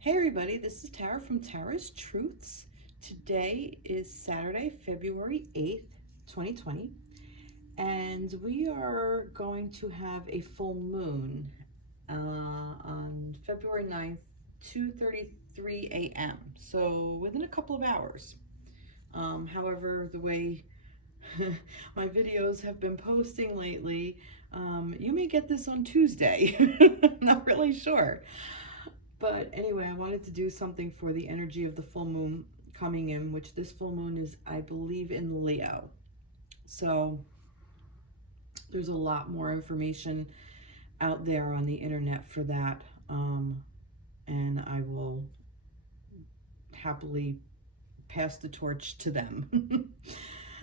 Hey everybody, this is Tara from Tara's Truths. Today is Saturday, February 8th, 2020, and we are going to have a full moon on February 9th, 2:33 a.m. So within a couple of hours. However, the way my videos have been posting lately, you may get this on Tuesday. Not really sure. But anyway, I wanted to do something for the energy of the full moon coming in, which this full moon is, I believe, in Leo. So there's a lot more information out there on the internet for that. And I will happily pass the torch to them.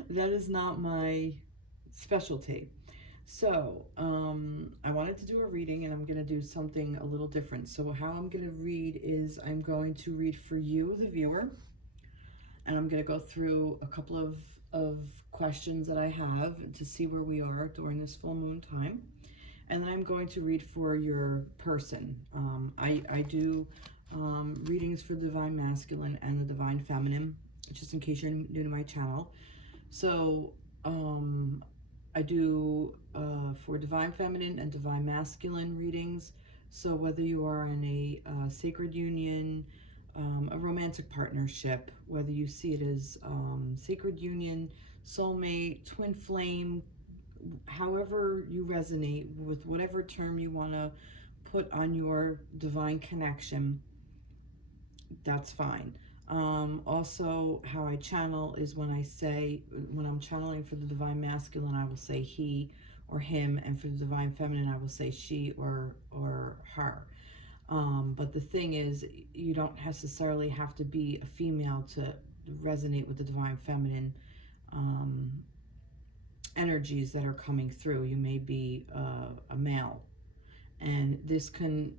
That is not my specialty. So, I wanted to do a reading, and I'm going to do something a little different. So how I'm going to read is I'm going to read for you, the viewer, and I'm going to go through a couple of questions that I have to see where we are during this full moon time. And then I'm going to read for your person. I do readings for the Divine Masculine and the Divine Feminine, just in case you're new to my channel. So, I do for Divine Feminine and Divine Masculine readings. So whether you are in a sacred union, a romantic partnership, whether you see it as sacred union, soulmate, twin flame, however you resonate with whatever term you want to put on your divine connection, that's fine. Also, how I channel is when I'm channeling for the Divine Masculine, I will say he or him, and for the Divine Feminine, I will say she or her. But the thing is, you don't necessarily have to be a female to resonate with the Divine Feminine energies that are coming through. You may be a male, and this can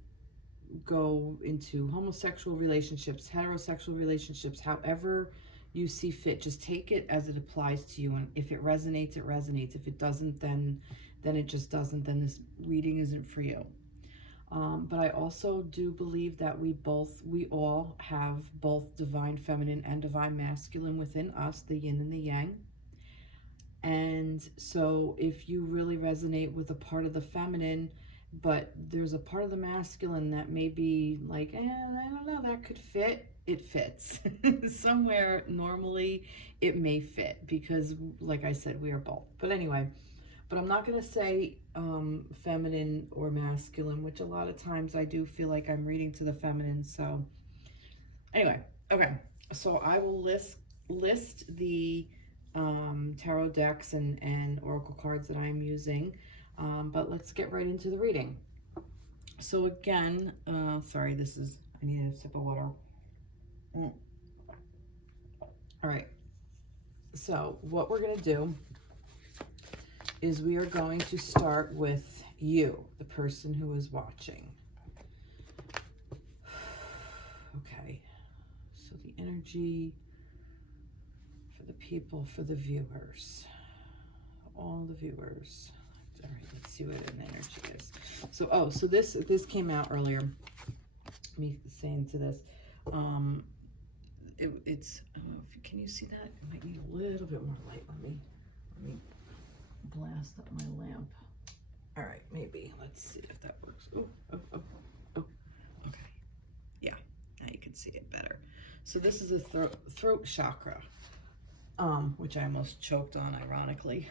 go into homosexual relationships, heterosexual relationships, however you see fit. Just take it as it applies to you, and if it resonates, it resonates. If it doesn't, then it just doesn't. Then this reading isn't for you. But I also do believe that we all have both Divine Feminine and Divine Masculine within us, the yin and the yang. And so if you really resonate with a part of the feminine, but there's a part of the masculine that may be like, I don't know, that could fit. It fits. Somewhere normally it may fit because, like I said, we are both. But anyway, but I'm not going to say feminine or masculine, which a lot of times I do feel like I'm reading to the feminine. So anyway, okay. So I will list the tarot decks and oracle cards that I'm using. But let's get right into the reading. So again, sorry, I need a sip of water. All right. So what we're going to do is we are going to start with you, the person who is watching. Okay. So the energy for the people, for the viewers, all the viewers. All right, let's see what an energy is. So, so this came out earlier. Me saying to this, it's. I don't know if can you see that? It might need a little bit more light. Let me blast up my lamp. All right, maybe. Let's see if that works. Oh. Okay. Yeah, now you can see it better. So this is a throat chakra, which I almost choked on, ironically.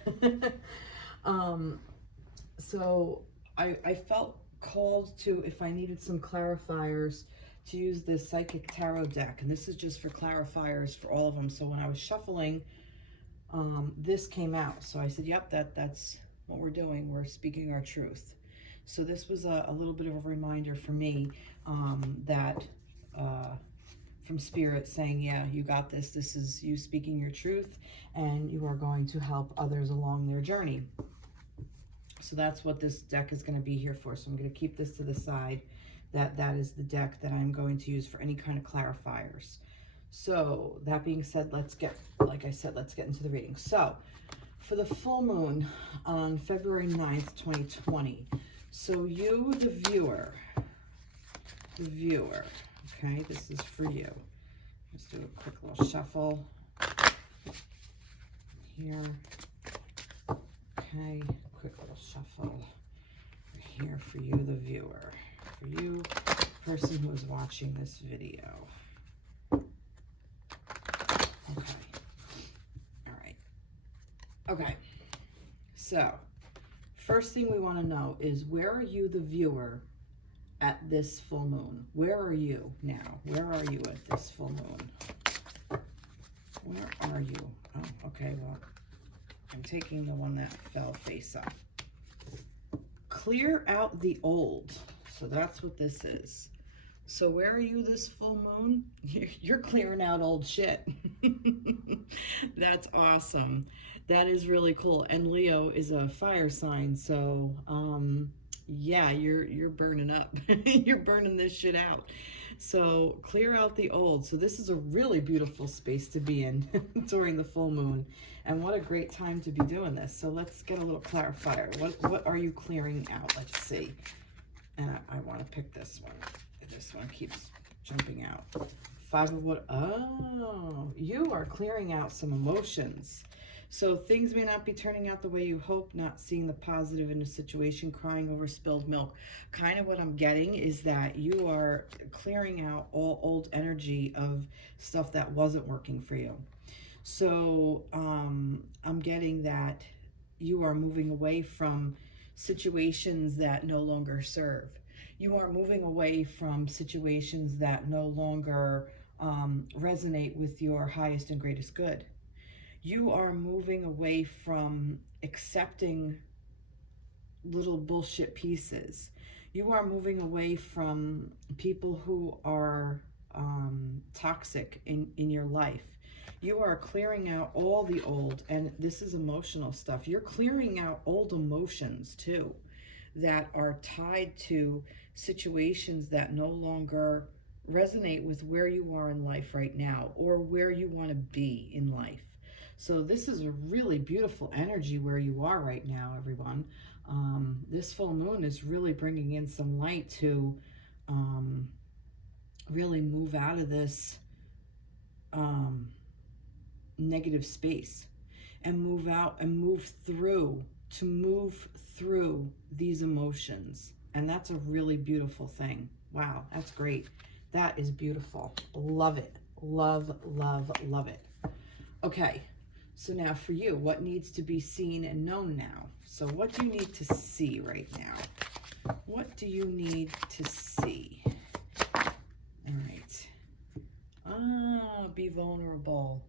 So I felt called to, if I needed some clarifiers, to use this psychic tarot deck, and this is just for clarifiers for all of them. So when I was shuffling, this came out. So I said, yep, that's what we're doing. We're speaking our truth. So this was a little bit of a reminder for me that from Spirit saying, yeah, you got this. This is you speaking your truth, and you are going to help others along their journey. So that's what this deck is going to be here for. So I'm going to keep this to the side. That is the deck that I'm going to use for any kind of clarifiers. So that being said, like I said, let's get into the reading. So for the full moon on February 9th, 2020. So you, the viewer, the viewer. Okay, this is for you. Let's do a quick little shuffle here. Okay, quick little shuffle here for you, the viewer. For you, person who is watching this video. Okay. All right. Okay. So, first thing we want to know is, where are you, the viewer, at this full moon? Where are you now? Where are you at this full moon? Where are you? Oh, okay, well, I'm taking the one that fell face up. Clear out the old. So that's what this is. So where are you this full moon? You're clearing out old shit. That's awesome. That is really cool. And Leo is a fire sign, so yeah, you're burning up. You're burning this shit out. So clear out the old. So this is a really beautiful space to be in during the full moon. And what a great time to be doing this. So let's get a little clarifier. What are you clearing out? Let's see. And I want to pick this one. This one keeps jumping out. Five of what? Oh, you are clearing out some emotions. So things may not be turning out the way you hope, not seeing the positive in a situation, crying over spilled milk. Kind of what I'm getting is that you are clearing out all old energy of stuff that wasn't working for you. So I'm getting that you are moving away from situations that no longer serve. You are moving away from situations that no longer resonate with your highest and greatest good. You are moving away from accepting little bullshit pieces. You are moving away from people who are toxic in your life. You are clearing out all the old, and this is emotional stuff. You're clearing out old emotions too that are tied to situations that no longer resonate with where you are in life right now or where you want to be in life. So this is a really beautiful energy where you are right now, everyone. This full moon is really bringing in some light to really move out of this negative space and move out and move through these emotions. And that's a really beautiful thing. Wow, that's great. That is beautiful. Love it. Love, love, love it. Okay, so now for you, what needs to be seen and known now? So what do you need to see right now? What do you need to see? All right. Ah, be vulnerable.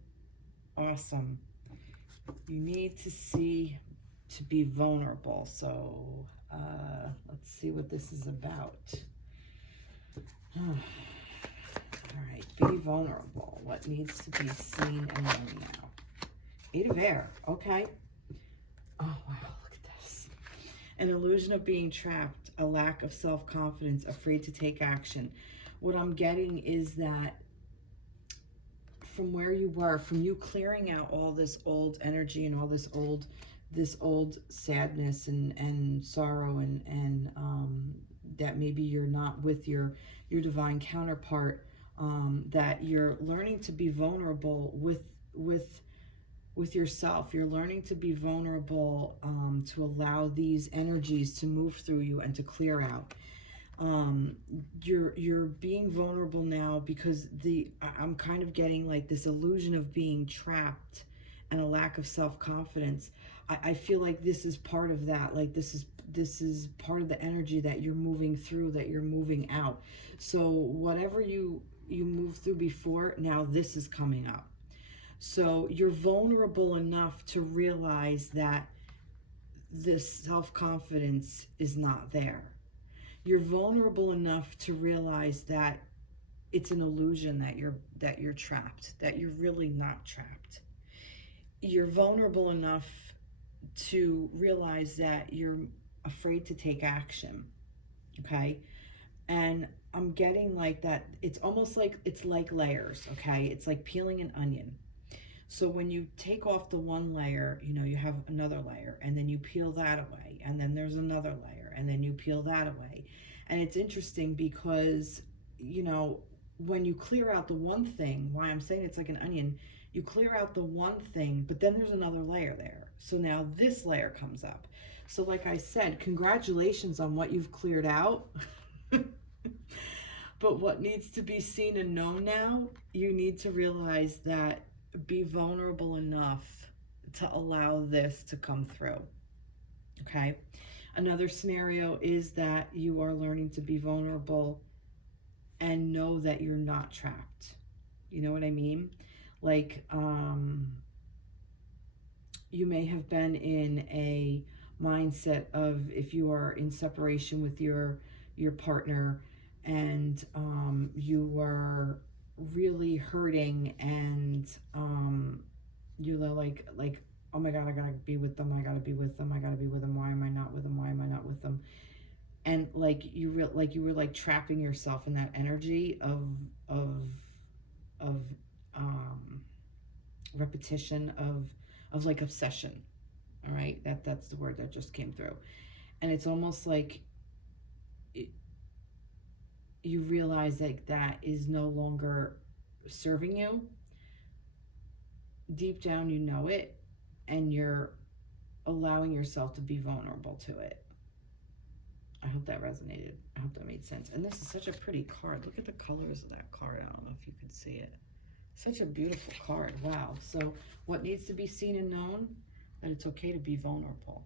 Awesome. You need to see to be vulnerable. So let's see what this is about. All right, be vulnerable. What needs to be seen and known now? Eight of Air. Okay. Oh, wow, look at this. An illusion of being trapped, a lack of self-confidence, afraid to take action. What I'm getting is that from where you were, from you clearing out all this old energy and all this old sadness and sorrow and that maybe you're not with your divine counterpart, that you're learning to be vulnerable with yourself. You're learning to be vulnerable to allow these energies to move through you and to clear out. You're being vulnerable now because I'm kind of getting like this illusion of being trapped and a lack of self-confidence. I feel like this is part of that. Like this is part of the energy that you're moving through, that you're moving out. So whatever you moved through before, now this is coming up. So you're vulnerable enough to realize that this self-confidence is not there. You're vulnerable enough to realize that it's an illusion, that you're trapped, that you're really not trapped. You're vulnerable enough to realize that you're afraid to take action, okay? And I'm getting like that, it's almost like, it's like layers, okay? It's like peeling an onion. So when you take off the one layer, you know, you have another layer, and then you peel that away, and then there's another layer, and then you peel that away. And it's interesting because you know, when you clear out the one thing, why I'm saying it's like an onion, you clear out the one thing, but then there's another layer there. So now this layer comes up. So like I said, congratulations on what you've cleared out. But what needs to be seen and known now, you need to realize that be vulnerable enough to allow this to come through. Okay? Another scenario is that you are learning to be vulnerable and know that you're not trapped. You know what I mean? Like, you may have been in a mindset of, if you are in separation with your partner, and you were really hurting, and you're like, oh my God, I gotta be with them, I gotta be with them, I gotta be with them, why am I not with them, why am I not with them? And like you were like trapping yourself in that energy of repetition, of like obsession. All right, that's the word that just came through. And it's almost like you realize like that is no longer serving you. Deep down you know it, and you're allowing yourself to be vulnerable to it. I hope that resonated. I hope that made sense. And this is such a pretty card. Look at the colors of that card. I don't know if you can see it. Such a beautiful card. Wow. So what needs to be seen and known? That it's okay to be vulnerable.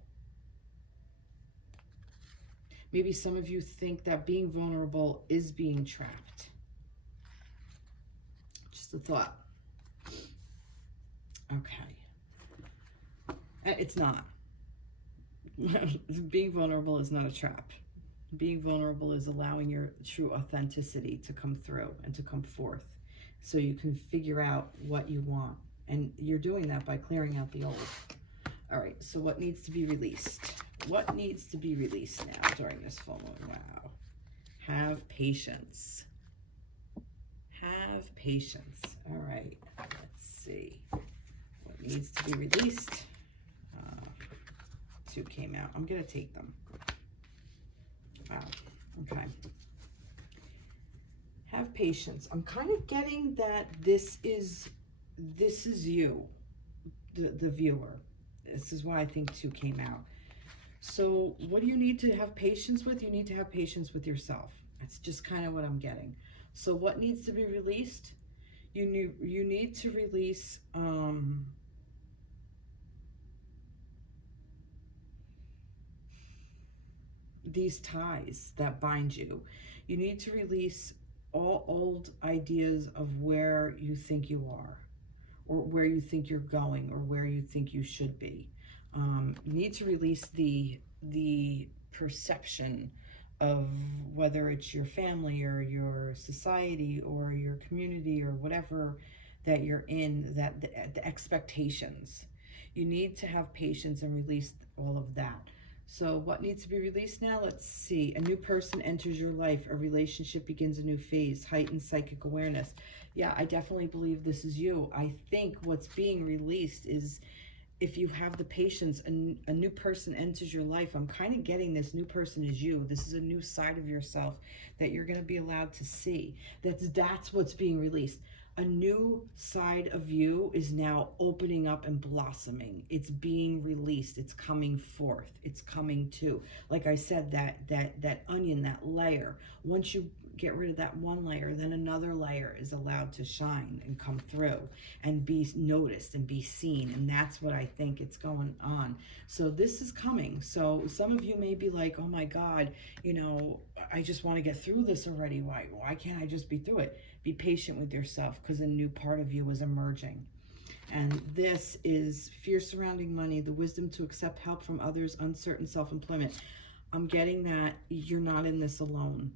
Maybe some of you think that being vulnerable is being trapped. Just a thought. Okay. It's not. Being vulnerable is not a trap. Being vulnerable is allowing your true authenticity to come through and to come forth, so you can figure out what you want. And you're doing that by clearing out the old. All right, so what needs to be released? What needs to be released now during this full moon? Wow. Have patience. Have patience. All right, let's see. What needs to be released? Two came out. I'm going to take them. Wow. Okay. Have patience. I'm kind of getting that this is you, the viewer. This is why I think two came out. So what do you need to have patience with? You need to have patience with yourself. That's just kind of what I'm getting. So what needs to be released? You need to release these ties that bind you. You need to release all old ideas of where you think you are, or where you think you're going, or where you think you should be. You need to release the perception of whether it's your family or your society or your community or whatever that you're in, that the expectations. You need to have patience and release all of that. So what needs to be released now? Let's see. A new person enters your life. A relationship begins a new phase. Heightened psychic awareness. Yeah, I definitely believe this is you. I think what's being released is, if you have the patience, a new person enters your life. I'm kind of getting this new person is you. This is a new side of yourself that you're going to be allowed to see. That's what's being released. A new side of you is now opening up and blossoming. It's being released. It's coming forth. It's coming to. Like I said, that onion, that layer. Once you get rid of that one layer, then another layer is allowed to shine and come through and be noticed and be seen. And that's what I think it's going on. So this is coming. So some of you may be like, oh my God, you know, I just want to get through this already. Why can't I just be through it? Be patient with yourself, because a new part of you is emerging. And this is fear surrounding money, the wisdom to accept help from others, uncertain self-employment. I'm getting that you're not in this alone.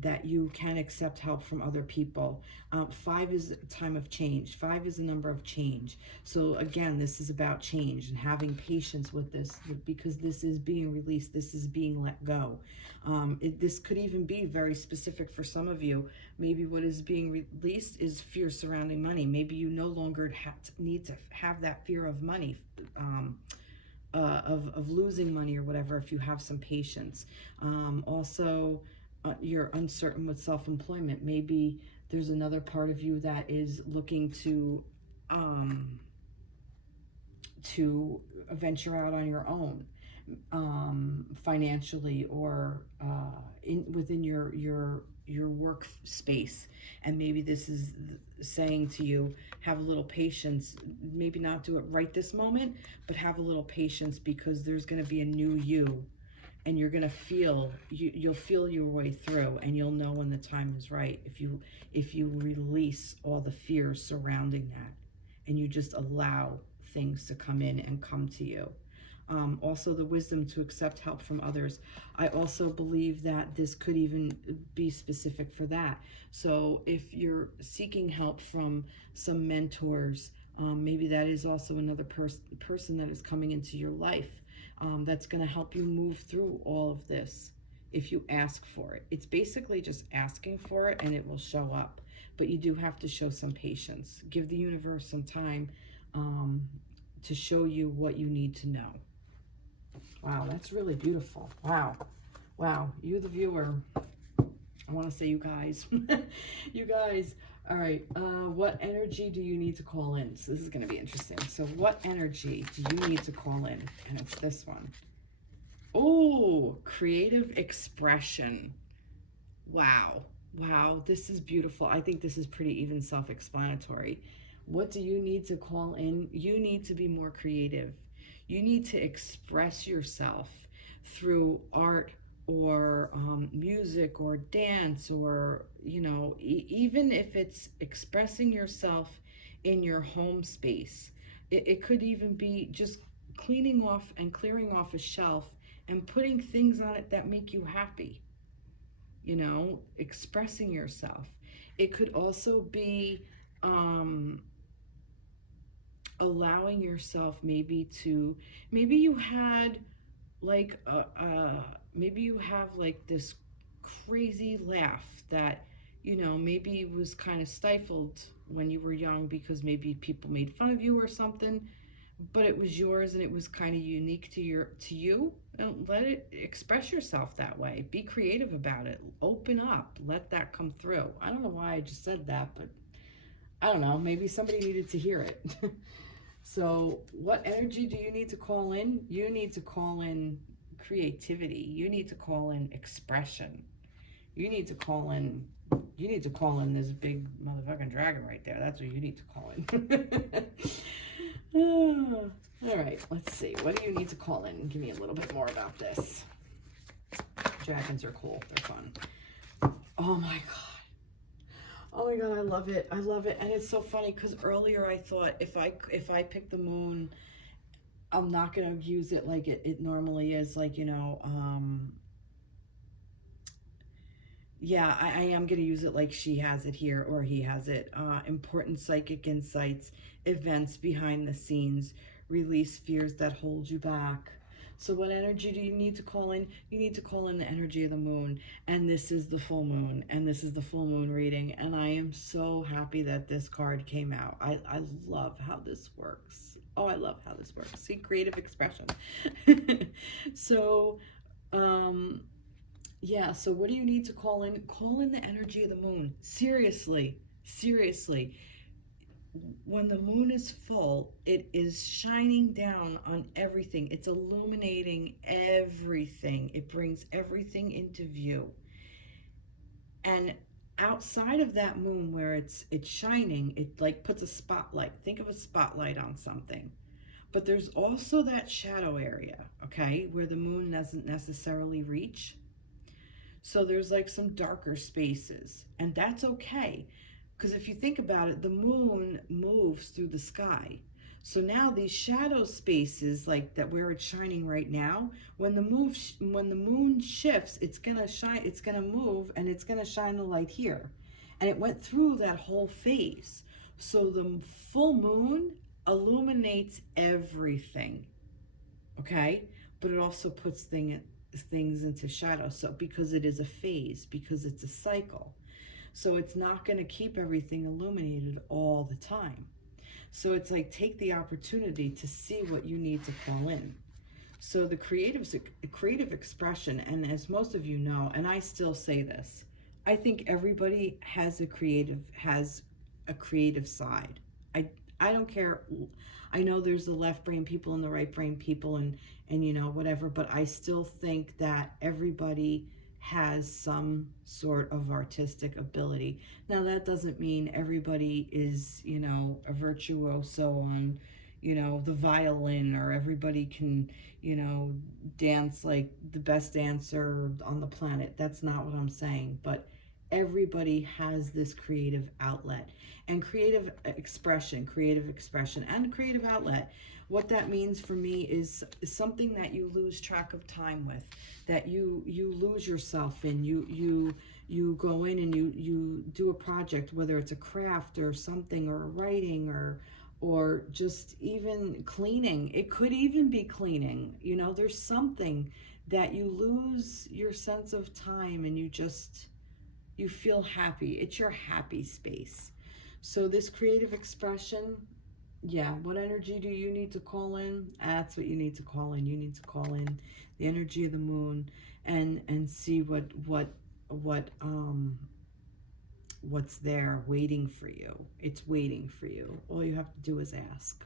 That you can accept help from other people. 5 is a time of change. 5 is a number of change. So again, this is about change and having patience with this, because this is being released. This is being let go. This could even be very specific for some of you. Maybe what is being released is fear surrounding money. Maybe you no longer need to have that fear of money, of losing money or whatever, if you have some patience. Also, you're uncertain with self-employment. Maybe there's another part of you that is looking to venture out on your own, financially, or within your work space. And maybe this is saying to you, have a little patience. Maybe not do it right this moment, but have a little patience, because there's going to be a new you, and you're going to feel, you'll feel your way through, and you'll know when the time is right, if you release all the fears surrounding that, and you just allow things to come in and come to you. Also, the wisdom to accept help from others. I also believe that this could even be specific for that. So if you're seeking help from some mentors, maybe that is also another person that is coming into your life, that's going to help you move through all of this if you ask for it. It's basically just asking for it, and it will show up. But you do have to show some patience. Give the universe some time to show you what you need to know. Wow, that's really beautiful. Wow. Wow, you the viewer. I want to say you guys. You guys. All right, what energy do you need to call in? So this is going to be interesting. So what energy do you need to call in? And it's this one. Oh, creative expression. Wow. Wow, this is beautiful. I think this is pretty even self-explanatory. What do you need to call in? You need to be more creative. You need to express yourself through art, or music, or dance, or, you know, even if it's expressing yourself in your home space. It could even be just cleaning off and clearing off a shelf and putting things on it that make you happy. You know, expressing yourself. It could also be allowing yourself maybe you had like maybe you have like this crazy laugh that, you know, maybe was kind of stifled when you were young, because maybe people made fun of you or something, but it was yours and it was kind of unique to you. Let it express yourself that way. Be creative about it. Open up. Let that come through. I don't know why I just said that, but I don't know. Maybe somebody needed to hear it. So what energy do you need to call in? You need to call in creativity. You need to call in expression. You need to call in this big motherfucking dragon right there. That's what you need to call in. All right, let's see. What do you need to call in? Give me a little bit more about this. Dragons are cool. They're fun. Oh my God. Oh my God, I love it. I love it. And it's so funny because earlier I thought if I pick the moon, I'm not going to use it like it normally is. Like, you know, yeah, I am going to use it like she has it here, or he has it. Important psychic insights, events behind the scenes, release fears that hold you back. So what energy do you need to call in? You need to call in the energy of the moon. And this is the full moon. And this is the full moon reading. And I am so happy that this card came out. I love how this works. Oh, I love how this works. See, creative expression. So, yeah, so what do you need to call in? Call in the energy of the moon. Seriously, seriously. When the moon is full, it is shining down on everything. It's illuminating everything. It brings everything into view. And outside of that moon where it's shining, it like puts a spotlight. Think of a spotlight on something. But there's also that shadow area, okay, where the moon doesn't necessarily reach. So there's like some darker spaces, and that's okay. Because if you think about it, the moon moves through the sky. So now these shadow spaces, like that where it's shining right now, when the moon shifts, it's gonna shine, it's gonna move, and it's gonna shine the light here. And it went through that whole phase. So the full moon illuminates everything, okay? But it also puts things into shadow. So because it is a phase, because it's a cycle. So it's not going to keep everything illuminated all the time. So it's like, take the opportunity to see what you need to call in. So the creative expression, and as most of you know, and I still say this, I think everybody has a creative side. I don't care. I know there's the left brain people and the right brain people, and you know, whatever, but I still think that everybody has some sort of artistic ability. Now that doesn't mean everybody is, you know, a virtuoso on, you know, the violin, or everybody can, you know, dance like the best dancer on the planet. That's not what I'm saying, but everybody has this creative outlet and creative expression, and creative outlet. What that means for me is something that you lose track of time with, that you lose yourself in. You go in and you do a project, whether it's a craft or something, or writing, or just even cleaning. It could even be cleaning. You know, there's something that you lose your sense of time, and you feel happy. It's your happy space. So this creative expression, yeah, what energy do you need to call in? That's what you need to call in. You need to call in the energy of the moon, and see what's there waiting for you. It's waiting for you. All you have to do is ask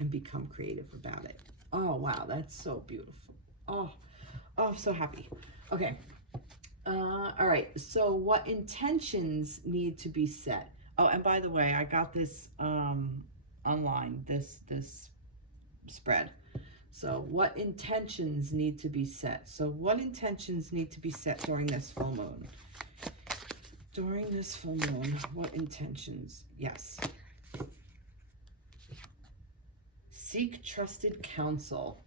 and become creative about it. Oh wow, that's so beautiful. Oh, I'm so happy. Okay. All right, so what intentions need to be set? Oh, and by the way, I got this online, this spread. So what intentions need to be set? So what intentions need to be set during this full moon? During this full moon, what intentions? Yes. Seek trusted counsel.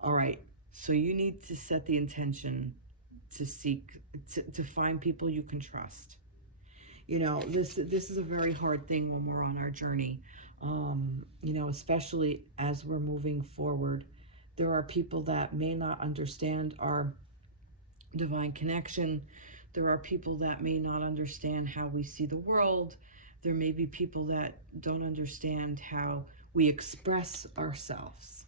All right, so you need to set the intention to seek, to find people you can trust. You know, this is a very hard thing when we're on our journey. You know, especially as we're moving forward, there are people that may not understand our divine connection. There are people that may not understand how we see the world. There may be people that don't understand how we express ourselves.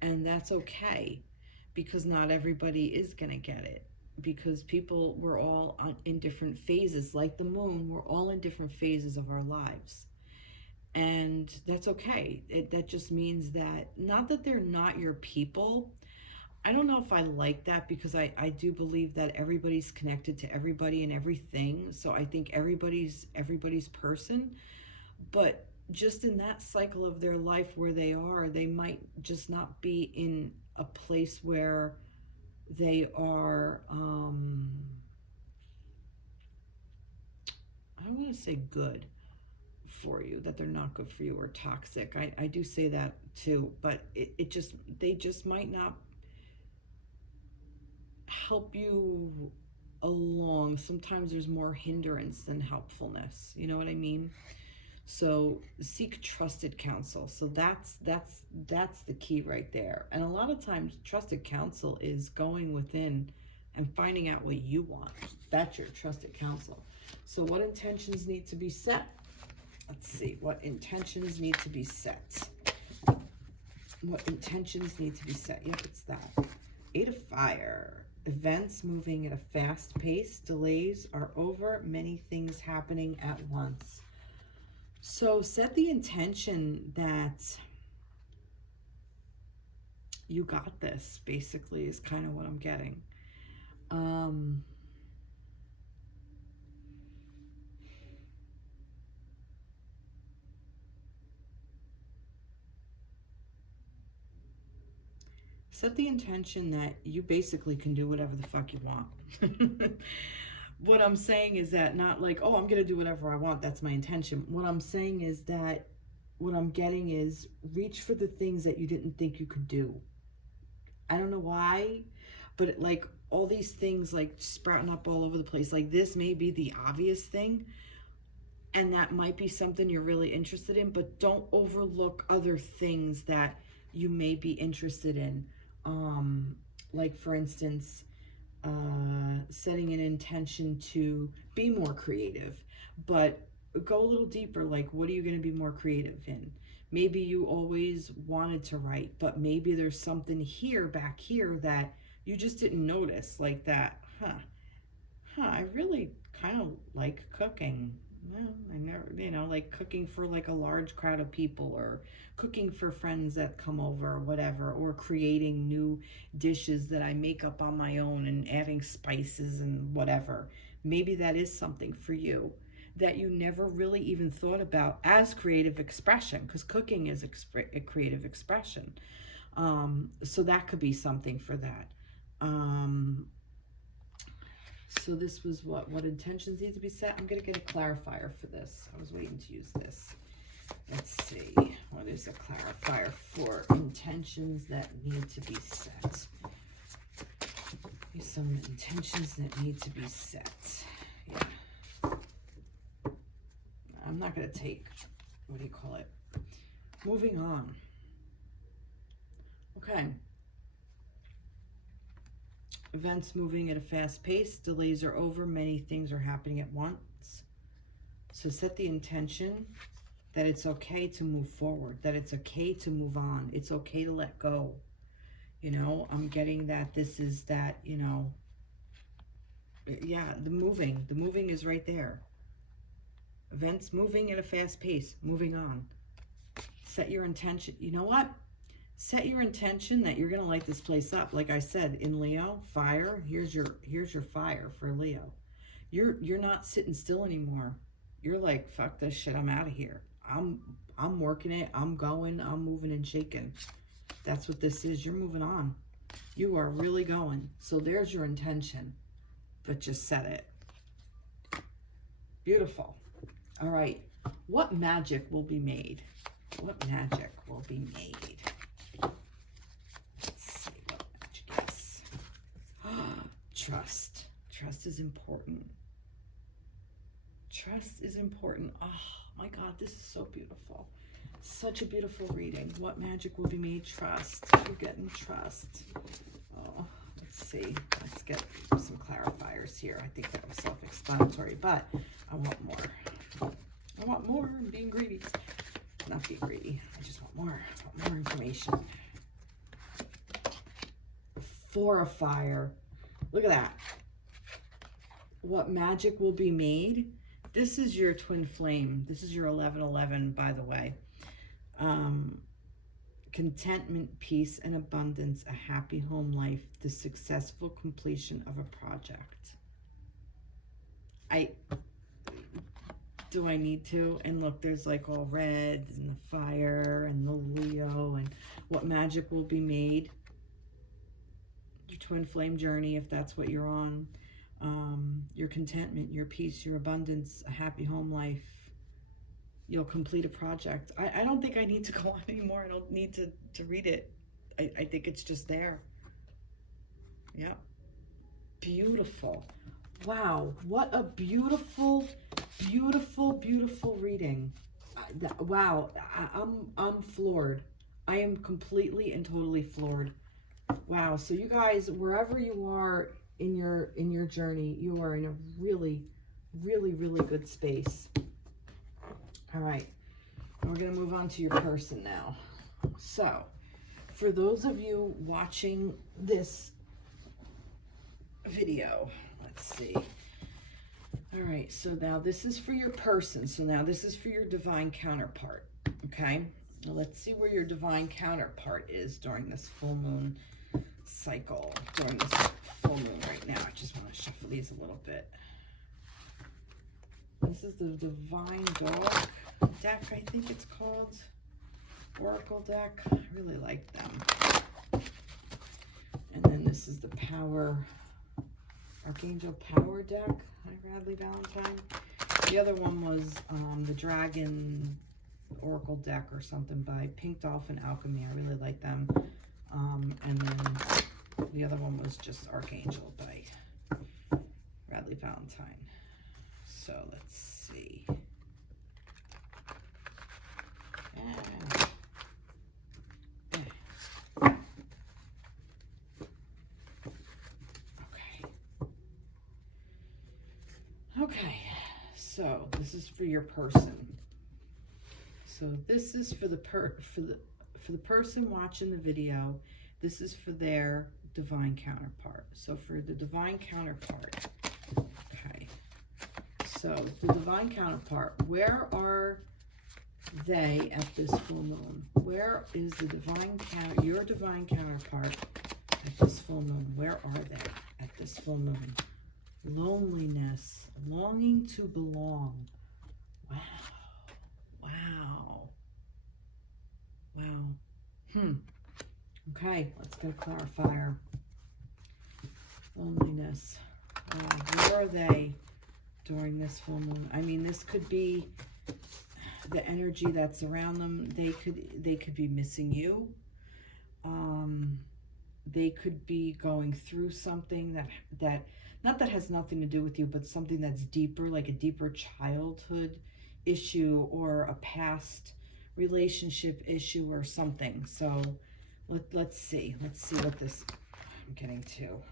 And that's okay, because not everybody is going to get it. Because we're all in different phases, like the moon, we're all in different phases of our lives. And that's okay. That just means that, not that they're not your people. I don't know if I like that, because I do believe that everybody's connected to everybody and everything. So I think everybody's person. But just in that cycle of their life where they are, they might just not be in a place where they are, I don't want to say good for you, that they're not good for you, or toxic. I do say that too, but they just might not help you along. Sometimes there's more hindrance than helpfulness. You know what I mean? So seek trusted counsel. So that's the key right there. And a lot of times trusted counsel is going within and finding out what you want. That's your trusted counsel. So what intentions need to be set? Let's see, what intentions need to be set? What intentions need to be set? Yep, it's that. 8 of Fire. Events moving at a fast pace. Delays are over. Many things happening at once. So set the intention that you got this, basically, is kind of what I'm getting. Set the intention that you basically can do whatever the fuck you want. What I'm saying is that, not like, oh, I'm going to do whatever I want. That's my intention. What I'm saying is that, what I'm getting is, reach for the things that you didn't think you could do. I don't know why, but like all these things like sprouting up all over the place. Like this may be the obvious thing, and that might be something you're really interested in, but don't overlook other things that you may be interested in. Like for instance, setting an intention to be more creative, but go a little deeper. Like, what are you going to be more creative in? Maybe you always wanted to write, but maybe there's something here, back here, that you just didn't notice, like that, I really kind of like cooking. Well, I never, you know, like cooking for like a large crowd of people, or cooking for friends that come over, or whatever, or creating new dishes that I make up on my own and adding spices and whatever. Maybe that is something for you that you never really even thought about as creative expression, because cooking is a creative expression. So that could be something for that. So this was what intentions need to be set. I'm going to get a clarifier for this. I was waiting to use this. Let's see. What is a clarifier for intentions that need to be set? There's some intentions that need to be set. Yeah. I'm not going to take, what do you call it? Moving on. Okay. Events moving at a fast pace. Delays are over. Many things are happening at once. So set the intention that it's okay to move forward, that it's okay to move on. It's okay to let go. You know, I'm getting that this is that, you know, yeah, the moving is right there. Events moving at a fast pace, moving on. Set your intention. You know what? Set your intention that you're going to light this place up. Like I said, in Leo, fire, here's your fire for Leo. You're not sitting still anymore. You're like, fuck this shit, I'm out of here. I'm working it, I'm going, I'm moving and shaking. That's what this is. You're moving on. You are really going. So there's your intention. But just set it. Beautiful. All right. What magic will be made? What magic will be made? Let's see what magic is. Trust. Trust is important. Trust is important. Oh my God, this is so beautiful. Such a beautiful reading. What magic will be made? Trust. You're getting trust. Oh, let's see. Let's get some clarifiers here. I think that was self-explanatory, but I want more. I want more. I'm being greedy. Not being greedy. I just want more. I want more information. For a fire. Look at that. What magic will be made? This is your twin flame. This is your 1111, by the way. Contentment, peace, and abundance, a happy home life, the successful completion of a project. Do I need to? And look, there's like all red and the fire and the Leo, and what magic will be made. Your twin flame journey, if that's what you're on. Your contentment, your peace, your abundance, a happy home life. You'll complete a project. I don't think I need to go on anymore. I don't need to read it. I think it's just there. Yeah. Beautiful. Wow. What a beautiful, beautiful, beautiful reading. Wow. I'm floored. I am completely and totally floored. Wow. So you guys, wherever you are in your journey, you are in a really, really, really good space. All right, and we're going to move on to your person now. So, for those of you watching this video, let's see. All right, so now this is for your person. So now this is for your divine counterpart, okay? Now let's see where your divine counterpart is during this full moon cycle, during this full moon right now. I just want to shuffle these a little bit. This is the Divine Dog deck, I think it's called. Oracle deck. I really like them. And then this is the Archangel Power deck by Radleigh Valentine. The other one was the Dragon Oracle deck or something by Pink Dolphin Alchemy. I really like them. And then the other one was just Archangel by Radleigh Valentine. So let's see. Okay, so this is for your person. So this is for the person watching the video. This is for their divine counterpart. So for the divine counterpart, okay. So the divine counterpart, where are they at this full moon? Where is the your divine counterpart at this full moon? Where are they at this full moon? Loneliness, longing to belong. Wow. Wow. Wow. Okay, let's get a clarifier. Loneliness. Where are they during this full moon? I mean, this could be the energy that's around them. They could be missing you. They could be going through something that not that has nothing to do with you, but something that's deeper, like a deeper childhood issue or a past relationship issue or something. So let's see what this I'm getting to.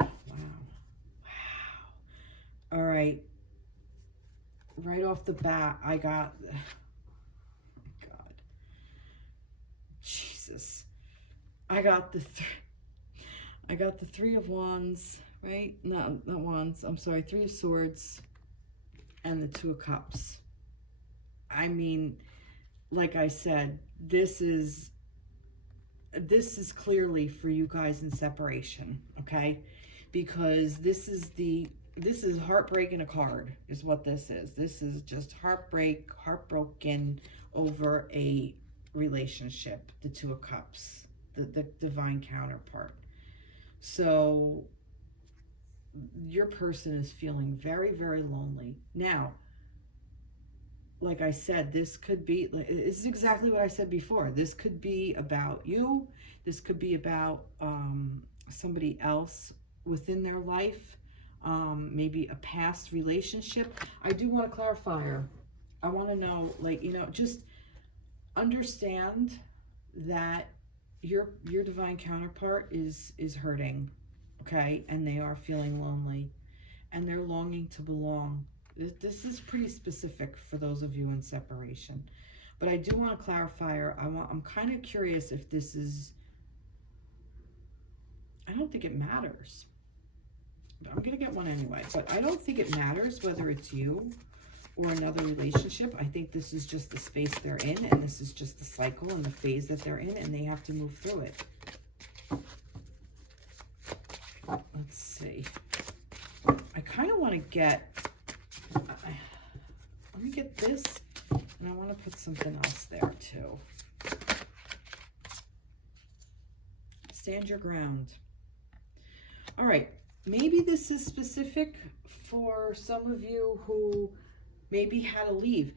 Oh, wow. All right. Right off the bat, I got, oh my God, Jesus. I got the Three of Wands, right? Not Wands. I'm sorry, Three of Swords, and the Two of Cups. I mean, like I said, this is clearly for you guys in separation, okay? Because this is heartbreak in a card, is what this is. This is just heartbroken over a relationship, the Two of Cups, the divine counterpart. So your person is feeling very, very lonely. Now, like I said, this is exactly what I said before. This could be about you. This could be about somebody else within their life. Maybe a past relationship. I do want a clarifier. I want to know, just understand that your divine counterpart is hurting, okay? And they are feeling lonely, and they're longing to belong. This is pretty specific for those of you in separation. But I do want a clarifier. I'm kind of curious if this is, I don't think it matters. But I'm going to get one anyway. But I don't think it matters whether it's you or another relationship. I think this is just the space they're in, and this is just the cycle and the phase that they're in, and they have to move through it. Let's see. I kind of want to get, let me get this, and I want to put something else there too. Stand your ground. All right. Maybe this is specific for some of you who maybe had to leave.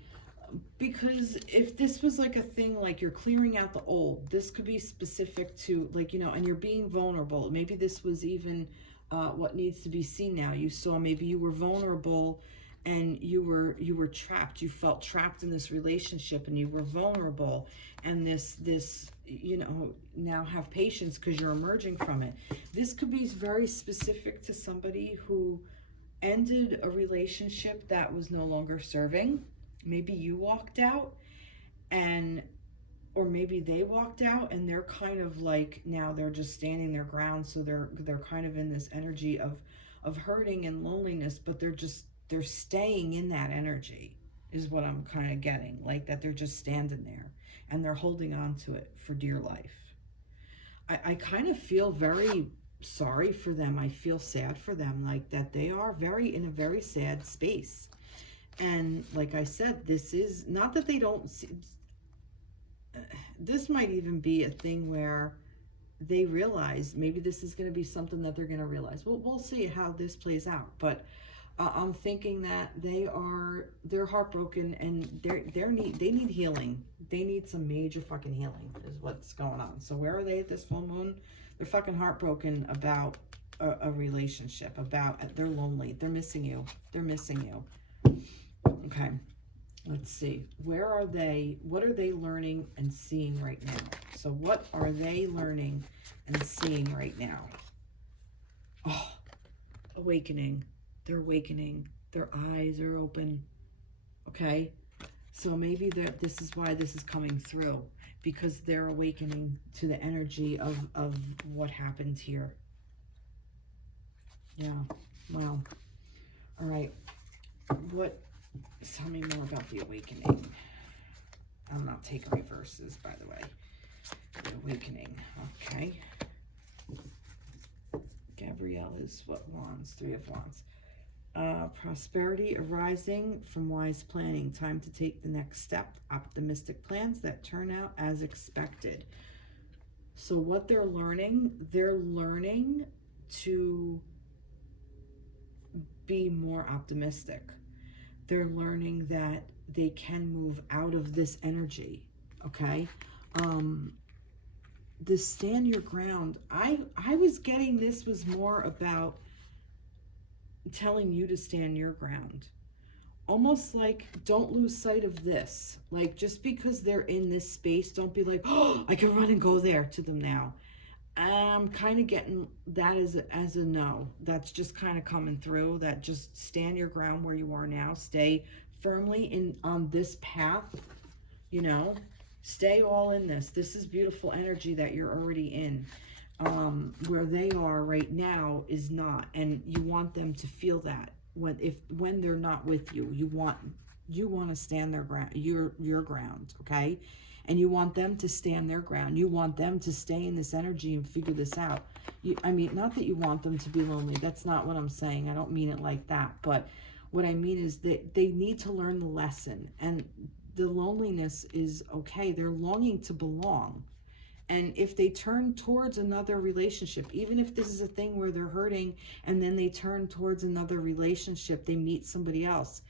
Because if this was like a thing, like you're clearing out the old, this could be specific to, and you're being vulnerable. Maybe this was even what needs to be seen now. You saw maybe you were vulnerable and you were trapped. You felt trapped in this relationship and you were vulnerable. And this now have patience because you're emerging from it. This could be very specific to somebody who ended a relationship that was no longer serving. Maybe you walked out, or maybe they walked out, and they're kind of like, now they're just standing their ground. So they're kind of in this energy of hurting and loneliness, but they're staying in that energy, is what I'm kind of getting. Like that they're just standing there and they're holding on to it for dear life. I kind of feel very sorry for them. I feel sad for them, like that they are in a very sad space. And like I said, this is not that they don't see, this might even be a thing where they realize maybe this is going to be something that they're going to realize. Well, we'll see how this plays out. But I'm thinking that they're heartbroken and they need healing. They need some major fucking healing is what's going on. So where are they at this full moon? They're fucking heartbroken about a relationship, they're lonely. They're missing you. They're missing you. Okay. Let's see. Where are they? What are they learning and seeing right now? So what are they learning and seeing right now? Oh, awakening. They're awakening. Their eyes are open. Okay. So maybe this is why this is coming through, because they're awakening to the energy of what happened here. Yeah, well, all right. Tell me more about the awakening. I'm not taking reverses, by the way. The awakening, okay. Gabrielle is what wands? 3 of wands. Prosperity arising from wise planning. Time to take the next step. Optimistic plans that turn out as expected. So what they're learning to be more optimistic. They're learning that they can move out of this energy, okay? The stand your ground, I was getting this was more about telling you to stand your ground. Almost like, don't lose sight of this. Like, just because they're in this space, don't be like, oh, I can run and go there to them now. I'm kind of getting that as a no. That's just kind of coming through. That just stand your ground where you are now. Stay firmly on this path, you know. Stay all in this. This is beautiful energy that you're already in. Where they are right now is not, and you want them to feel that when they're not with you. You want to stand their ground, your ground, okay? And you want them to stand their ground. You want them to stay in this energy and figure this out. I mean, not that you want them to be lonely. That's not what I'm saying. I don't mean it like that. But what I mean is that they need to learn the lesson. And the loneliness is okay. They're longing to belong. And if they turn towards another relationship, even if this is a thing where they're hurting and then they turn towards another relationship, they meet somebody else,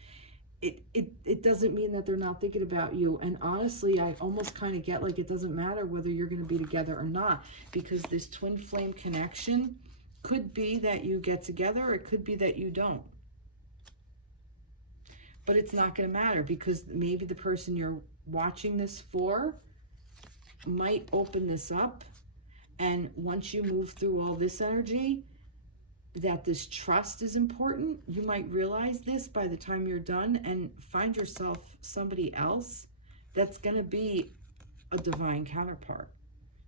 it doesn't mean that they're not thinking about you. And honestly, I almost kind of get like it doesn't matter whether you're going to be together or not, because this twin flame connection could be that you get together, or it could be that you don't. But it's not going to matter, because maybe the person you're watching this for might open this up, and once you move through all this energy, that this trust is important. You might realize this by the time you're done and find yourself somebody else that's going to be a divine counterpart.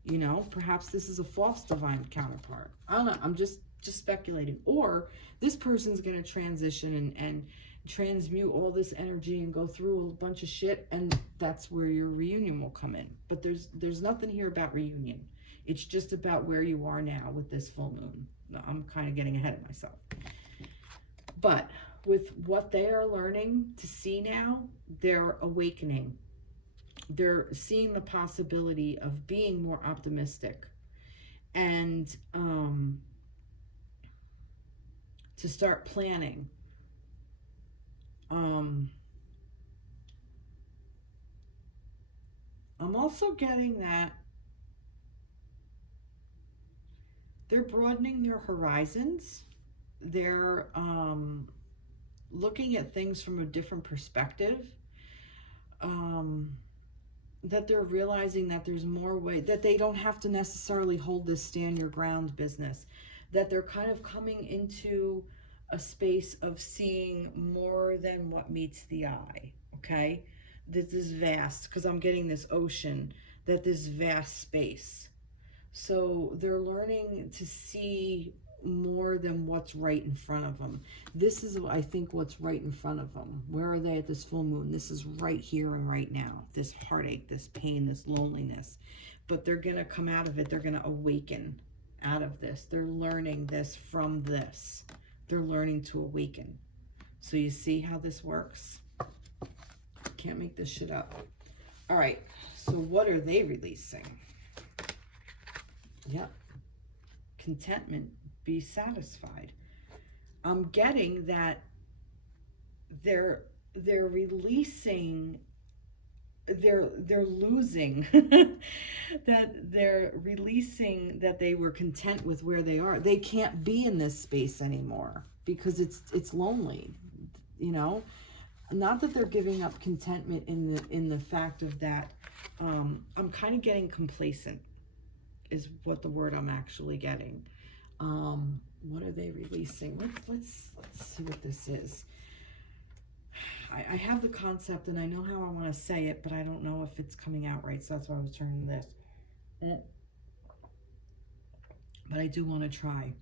You know, perhaps this is a false divine counterpart. I don't know. I'm just speculating. Or this person's going to transition and transmute all this energy and go through a bunch of shit, and that's where your reunion will come in. But there's nothing here about reunion. It's just about where you are now with this full moon. I'm kind of getting ahead of myself. But with what they are learning to see now, they're awakening. They're seeing the possibility of being more optimistic, and to start planning. I'm also getting that they're broadening their horizons. They're looking at things from a different perspective. That they're realizing that there's more way, that they don't have to necessarily hold this stand your ground business. That they're kind of coming into a space of seeing more than what meets the eye, okay? This is vast, because I'm getting this ocean, that this vast space. So they're learning to see more than what's right in front of them. This is, I think, what's right in front of them. Where are they at this full moon? This is right here and right now. This heartache, this pain, this loneliness. But they're going to come out of it. They're going to awaken out of this. They're learning this from this. They're learning to awaken. So you see how this works? Can't make this shit up. All right. So what are they releasing? Yep. Contentment. Be satisfied. I'm getting that they're releasing, they're losing that they're releasing that they were content with where they are. They can't be in this space anymore because it's lonely, you know. Not that they're giving up contentment in the fact of that. I'm kind of getting complacent is what the word I'm actually getting. What are they releasing? Let's see what this is. I have the concept and I know how I want to say it, but I don't know if it's coming out right. So that's why I was turning this. But I do want to try.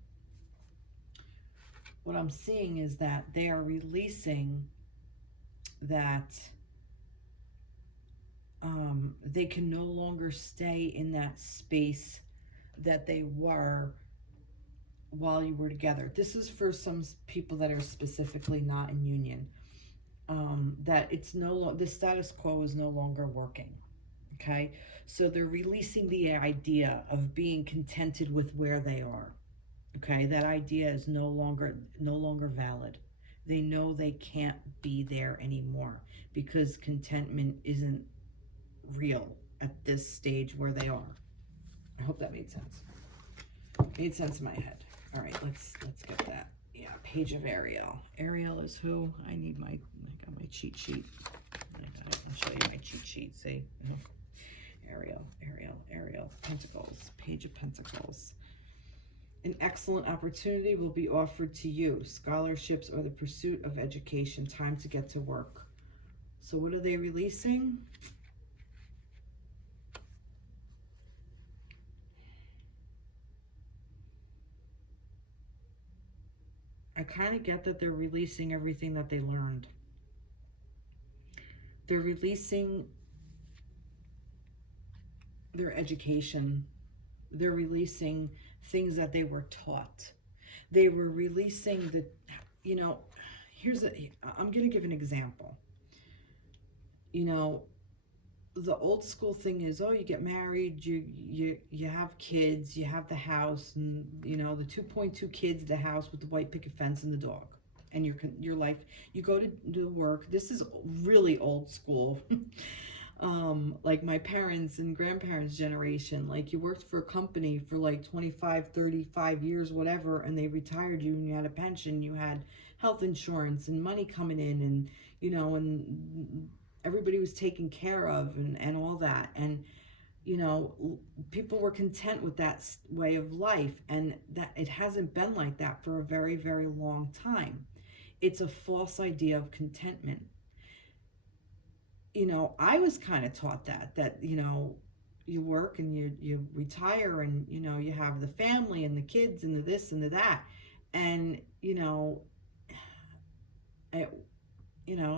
What I'm seeing is that they are releasing that they can no longer stay in that space that they were while you were together. This is for some people that are specifically not in union. That it's the status quo is no longer working. Okay, so they're releasing the idea of being contented with where they are. Okay, that idea is no longer valid. They know they can't be there anymore because contentment isn't real at this stage where they are. I hope that made sense. Made sense in my head. All right, let's get that. Yeah, Page of Ariel. Ariel is who? I got my cheat sheet. I'll show you my cheat sheet. See? Ariel. Pentacles. Page of Pentacles. An excellent opportunity will be offered to you. Scholarships or the pursuit of education. Time to get to work. So what are they releasing? I kind of get that they're releasing everything that they learned. They're releasing their education. They're releasing things that they were taught. They were releasing the, I'm going to give an example. The old school thing is, oh, you get married, you have kids, you have the house, and the 2.2 kids, the house with the white picket fence and the dog, and your life. You go to work. This is really old school, like my parents and grandparents' generation. Like you worked for a company for like 25, 35 years, whatever, and they retired you, and you had a pension, you had health insurance and money coming in, and and everybody was taken care of and all that. And, people were content with that way of life, and that it hasn't been like that for a very, very long time. It's a false idea of contentment. I was kind of taught that, you work and you retire and, you have the family and the kids and the this and the that. And,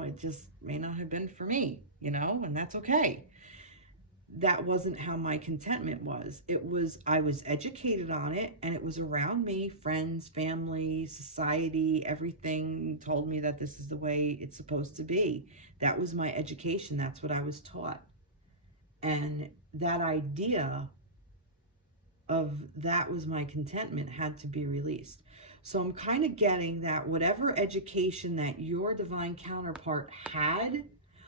it just may not have been for me, and that's okay. That wasn't how my contentment was. I was educated on it, and it was around me, friends, family, society, everything told me that this is the way it's supposed to be. That was my education. That's what I was taught. And that idea of that was my contentment had to be released. So I'm kind of getting that whatever education that your divine counterpart had,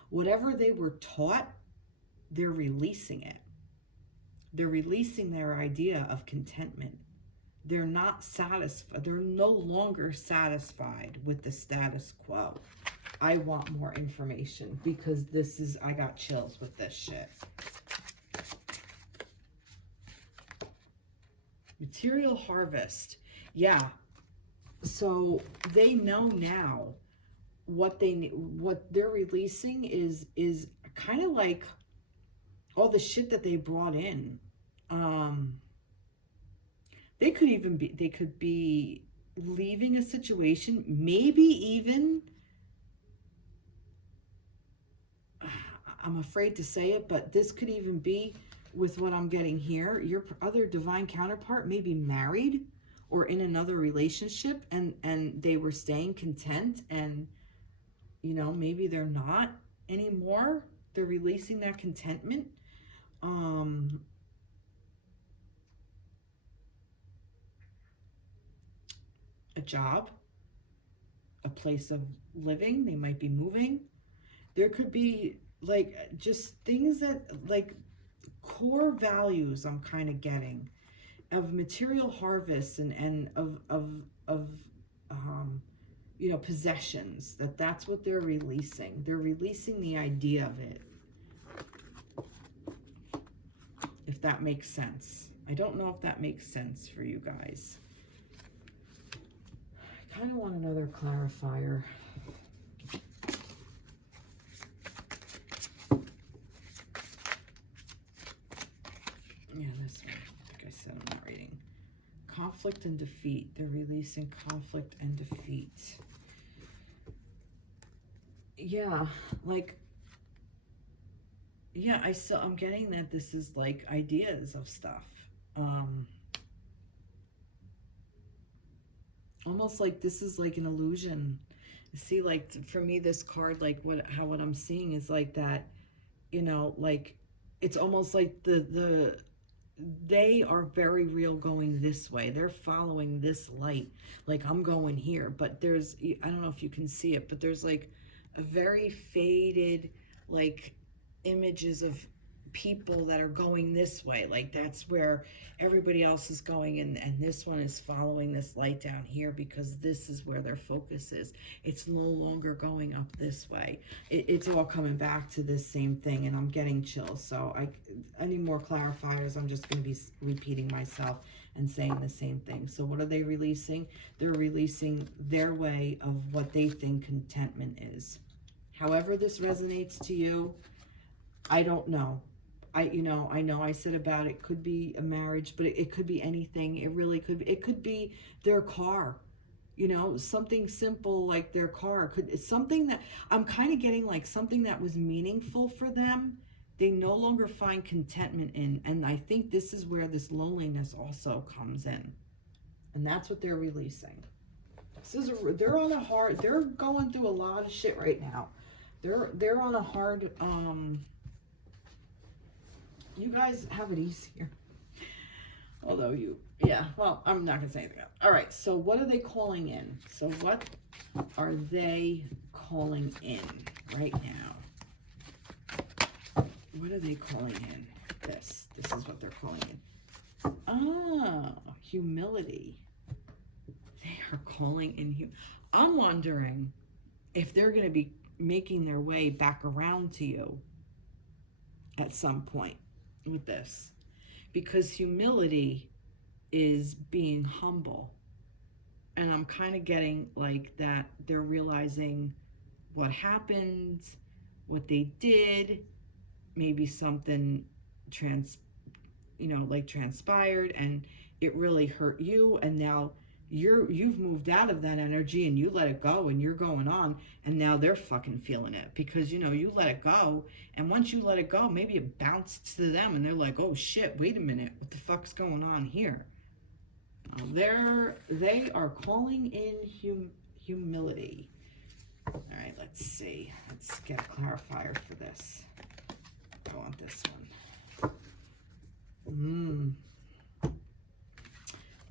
whatever they were taught, they're releasing it. They're releasing their idea of contentment. They're not satisfied. They're no longer satisfied with the status quo. I want more information because I got chills with this shit. Material harvest. Yeah. So they know now what they're releasing is kind of like all the shit that they brought in. They could be leaving a situation, maybe even, I'm afraid to say it, but this could even be with what I'm getting here. Your other divine counterpart may be married or in another relationship, and they were staying content, and maybe they're not anymore. They're releasing that contentment. A job, a place of living, they might be moving. There could be like just things that like core values I'm kind of getting of material harvest and of possessions, that's what they're releasing. They're releasing the idea of it, if that makes sense. I don't know if that makes sense for you guys. I kind of want another clarifier. this one. I think I said I'm not reading. Conflict and defeat. They're releasing conflict and defeat. Yeah, like, yeah, I'm getting that this is like ideas of stuff. Almost like this is like an illusion. See, like for me, this card, like what I'm seeing is like that, you know, like it's almost like they are very real going this way. They're following this light. Like I'm going here, but there's, I don't know if you can see it, but there's like a very faded, like images of people that are going this way. Like that's where everybody else is going, and this one is following this light down here because this is where their focus is. It's no longer going up this way. It's all coming back to this same thing, and I'm getting chills. So I need more clarifiers. I'm just going to be repeating myself and saying the same thing. So what are they releasing? They're releasing their way of what they think contentment is. However this resonates to you, I don't know. I know I said about it could be a marriage, but it could be anything. It really could be. It could be their car, you know, something simple like their car. It's something that I'm kind of getting, like something that was meaningful for them. They no longer find contentment in, and I think this is where this loneliness also comes in, and that's what they're releasing. They're on a hard. They're going through a lot of shit right now. They're on a hard. You guys have it easier. Although well, I'm not going to say anything else. All right, so what are they calling in? So what are they calling in right now? What are they calling in? This is what they're calling in. Ah, humility. They are calling in. I'm wondering if they're going to be making their way back around to you at some point with this, because humility is being humble, and I'm kind of getting like that they're realizing what happened, what they did, maybe something transpired and it really hurt you, and now you've moved out of that energy and you let it go and you're going on, and now they're fucking feeling it because you let it go, and once you let it go, maybe it bounced to them and they're like, oh shit, wait a minute, what the fuck's going on here? They are calling in humility. All right, let's see. Let's get a clarifier for this. I want this one.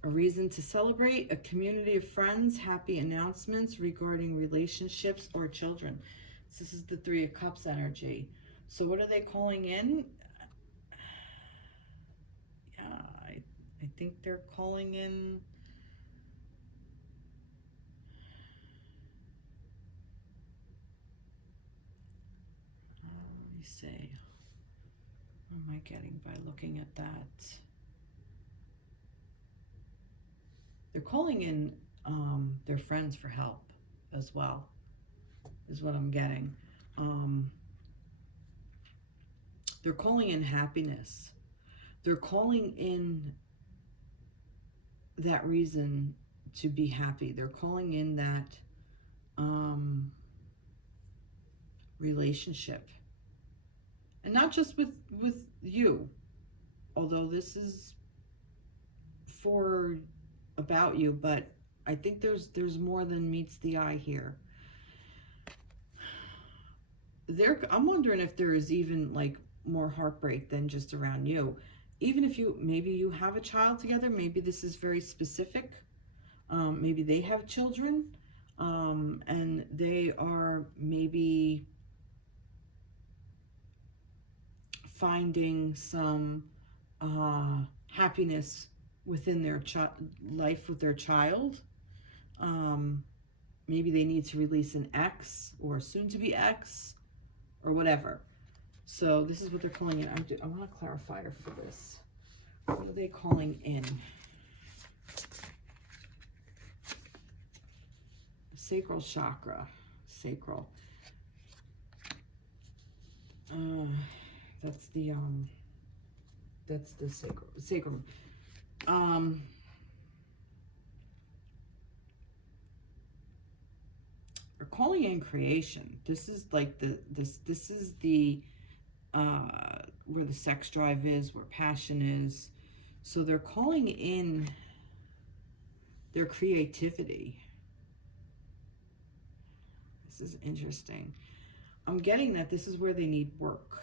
A reason to celebrate, a community of friends, happy announcements regarding relationships or children. So this is the Three of Cups energy. So what are they calling in? Yeah, I think they're calling in... let me see. What am I getting by looking at that? They're calling in their friends for help as well, is what I'm getting. They're calling in happiness. They're calling in that reason to be happy. They're calling in that relationship. And not just with you, although this is about you, but I think there's more than meets the eye here. I'm wondering if there is even like more heartbreak than just around you. Even if maybe you have a child together, maybe this is very specific. Maybe they have children, and they are maybe finding some happiness within their life with their child. Maybe they need to release an ex or soon to be ex or whatever. So this is what they're calling in. I want a clarifier for this. What are they calling in? Sacral chakra. Sacral. That's the That's the sacrum. We're calling in creation. This is like this is the where the sex drive is, where passion is. So they're calling in their creativity. This is interesting. I'm getting that this is where they need work.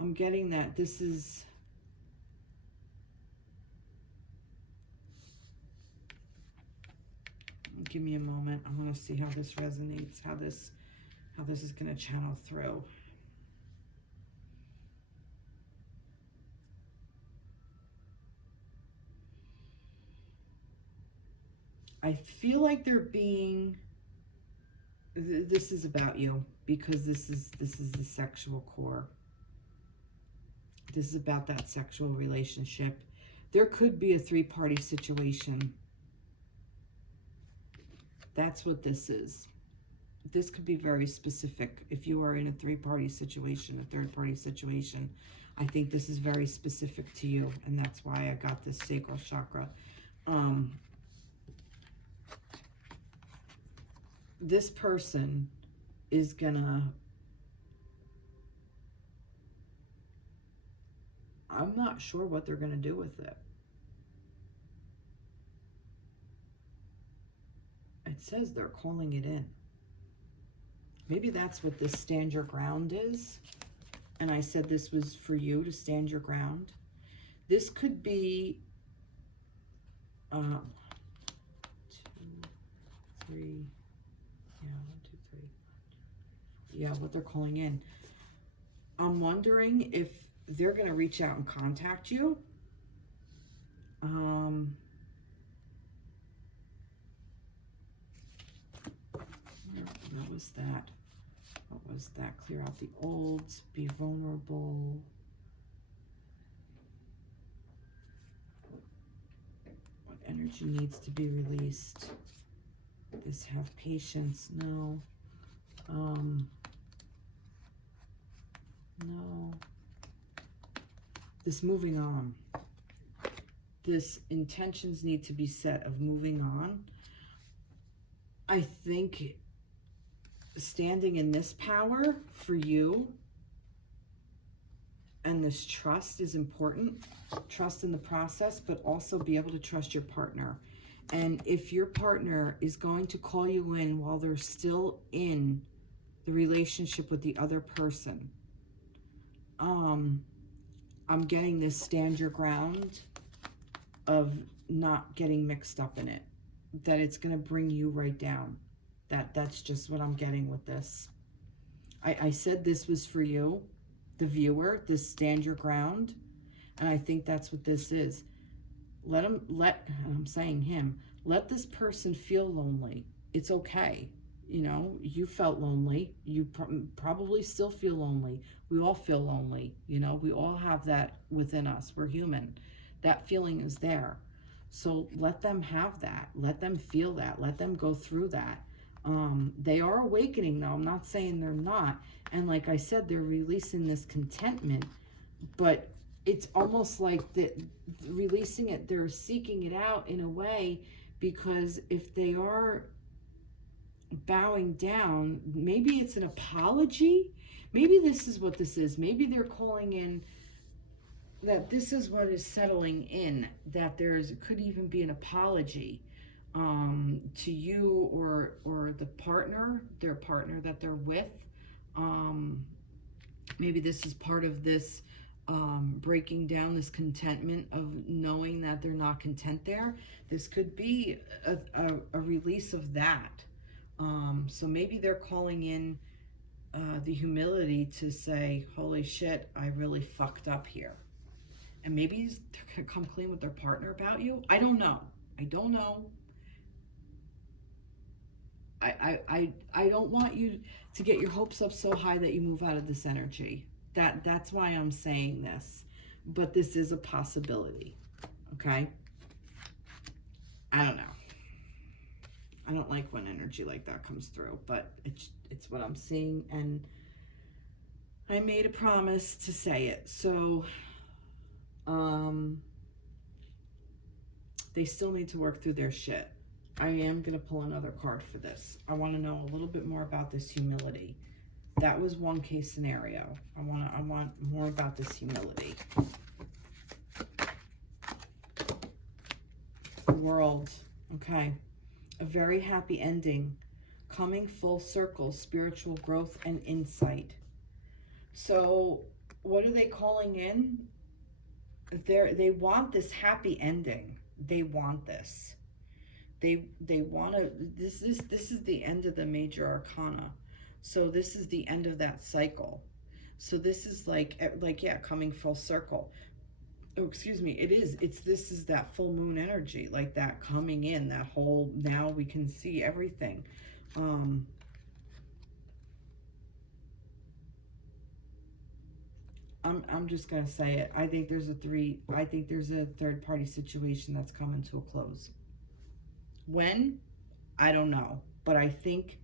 I'm getting that this is... Give me a moment. I want to see how this resonates, how this is going to channel through. I feel like they're being... This is about you, because this is the sexual core. This is about that sexual relationship. There could be a three-party situation. That's what this is. This could be very specific. If you are in a three-party situation, a third-party situation, I think this is very specific to you, and that's why I got this sacral chakra. This person is gonna... I'm not sure what they're gonna do with it. It says they're calling it in. Maybe that's what this stand your ground is. And I said this was for you to stand your ground. This could be 2, 3. Yeah, 1, 2, 3. Yeah, what they're calling in. I'm wondering if they're going to reach out and contact you. What was that? What was that? Clear out the old, be vulnerable. What energy needs to be released? This have patience. No. No. This moving on. This intentions need to be set of moving on. I think standing in this power for you and this trust is important. Trust in the process, but also be able to trust your partner. And if your partner is going to call you in while they're still in the relationship with the other person, I'm getting this stand your ground of not getting mixed up in it, that it's going to bring you right down. That's just what I'm getting with this. I said this was for you, the viewer, this stand your ground, and I think that's what this is. I'm saying him, let this person feel lonely. It's okay. You know, you felt lonely. You probably still feel lonely. We all feel lonely. You know, we all have that within us. We're human. That feeling is there. So let them have that. Let them feel that. Let them go through that. They are awakening, though. I'm not saying they're not. And like I said, they're releasing this contentment, but it's almost like releasing it, they're seeking it out in a way, because if they are bowing down, maybe it's an apology. Maybe this is what this is. Maybe they're calling in that this is what is settling in, that could even be an apology to you or the partner, their partner that they're with. Maybe this is part of this breaking down, this contentment of knowing that they're not content there. This could be a release of that. So maybe they're calling in the humility to say, holy shit, I really fucked up here. And maybe they're going to come clean with their partner about you. I don't know. I don't know. I don't want you to get your hopes up so high that you move out of this energy. That's why I'm saying this. But this is a possibility. Okay? I don't know. I don't like when energy like that comes through, but it's what I'm seeing, and I made a promise to say it. So They still need to work through their shit. I am going to pull another card for this. I want to know a little bit more about this humility. That was one case scenario. I want more about this humility. World. Okay. A very happy ending. Coming full circle. Spiritual growth and insight. So what are they calling in? They want this happy ending. They want this. They want to, this is the end of the major arcana. So this is the end of that cycle. So this is like yeah, coming full circle. Oh, excuse me. This is that full moon energy, like that coming in, that whole, now we can see everything. I'm just going to say it. I think there's a third party situation that's coming to a close. When? I don't know. But I think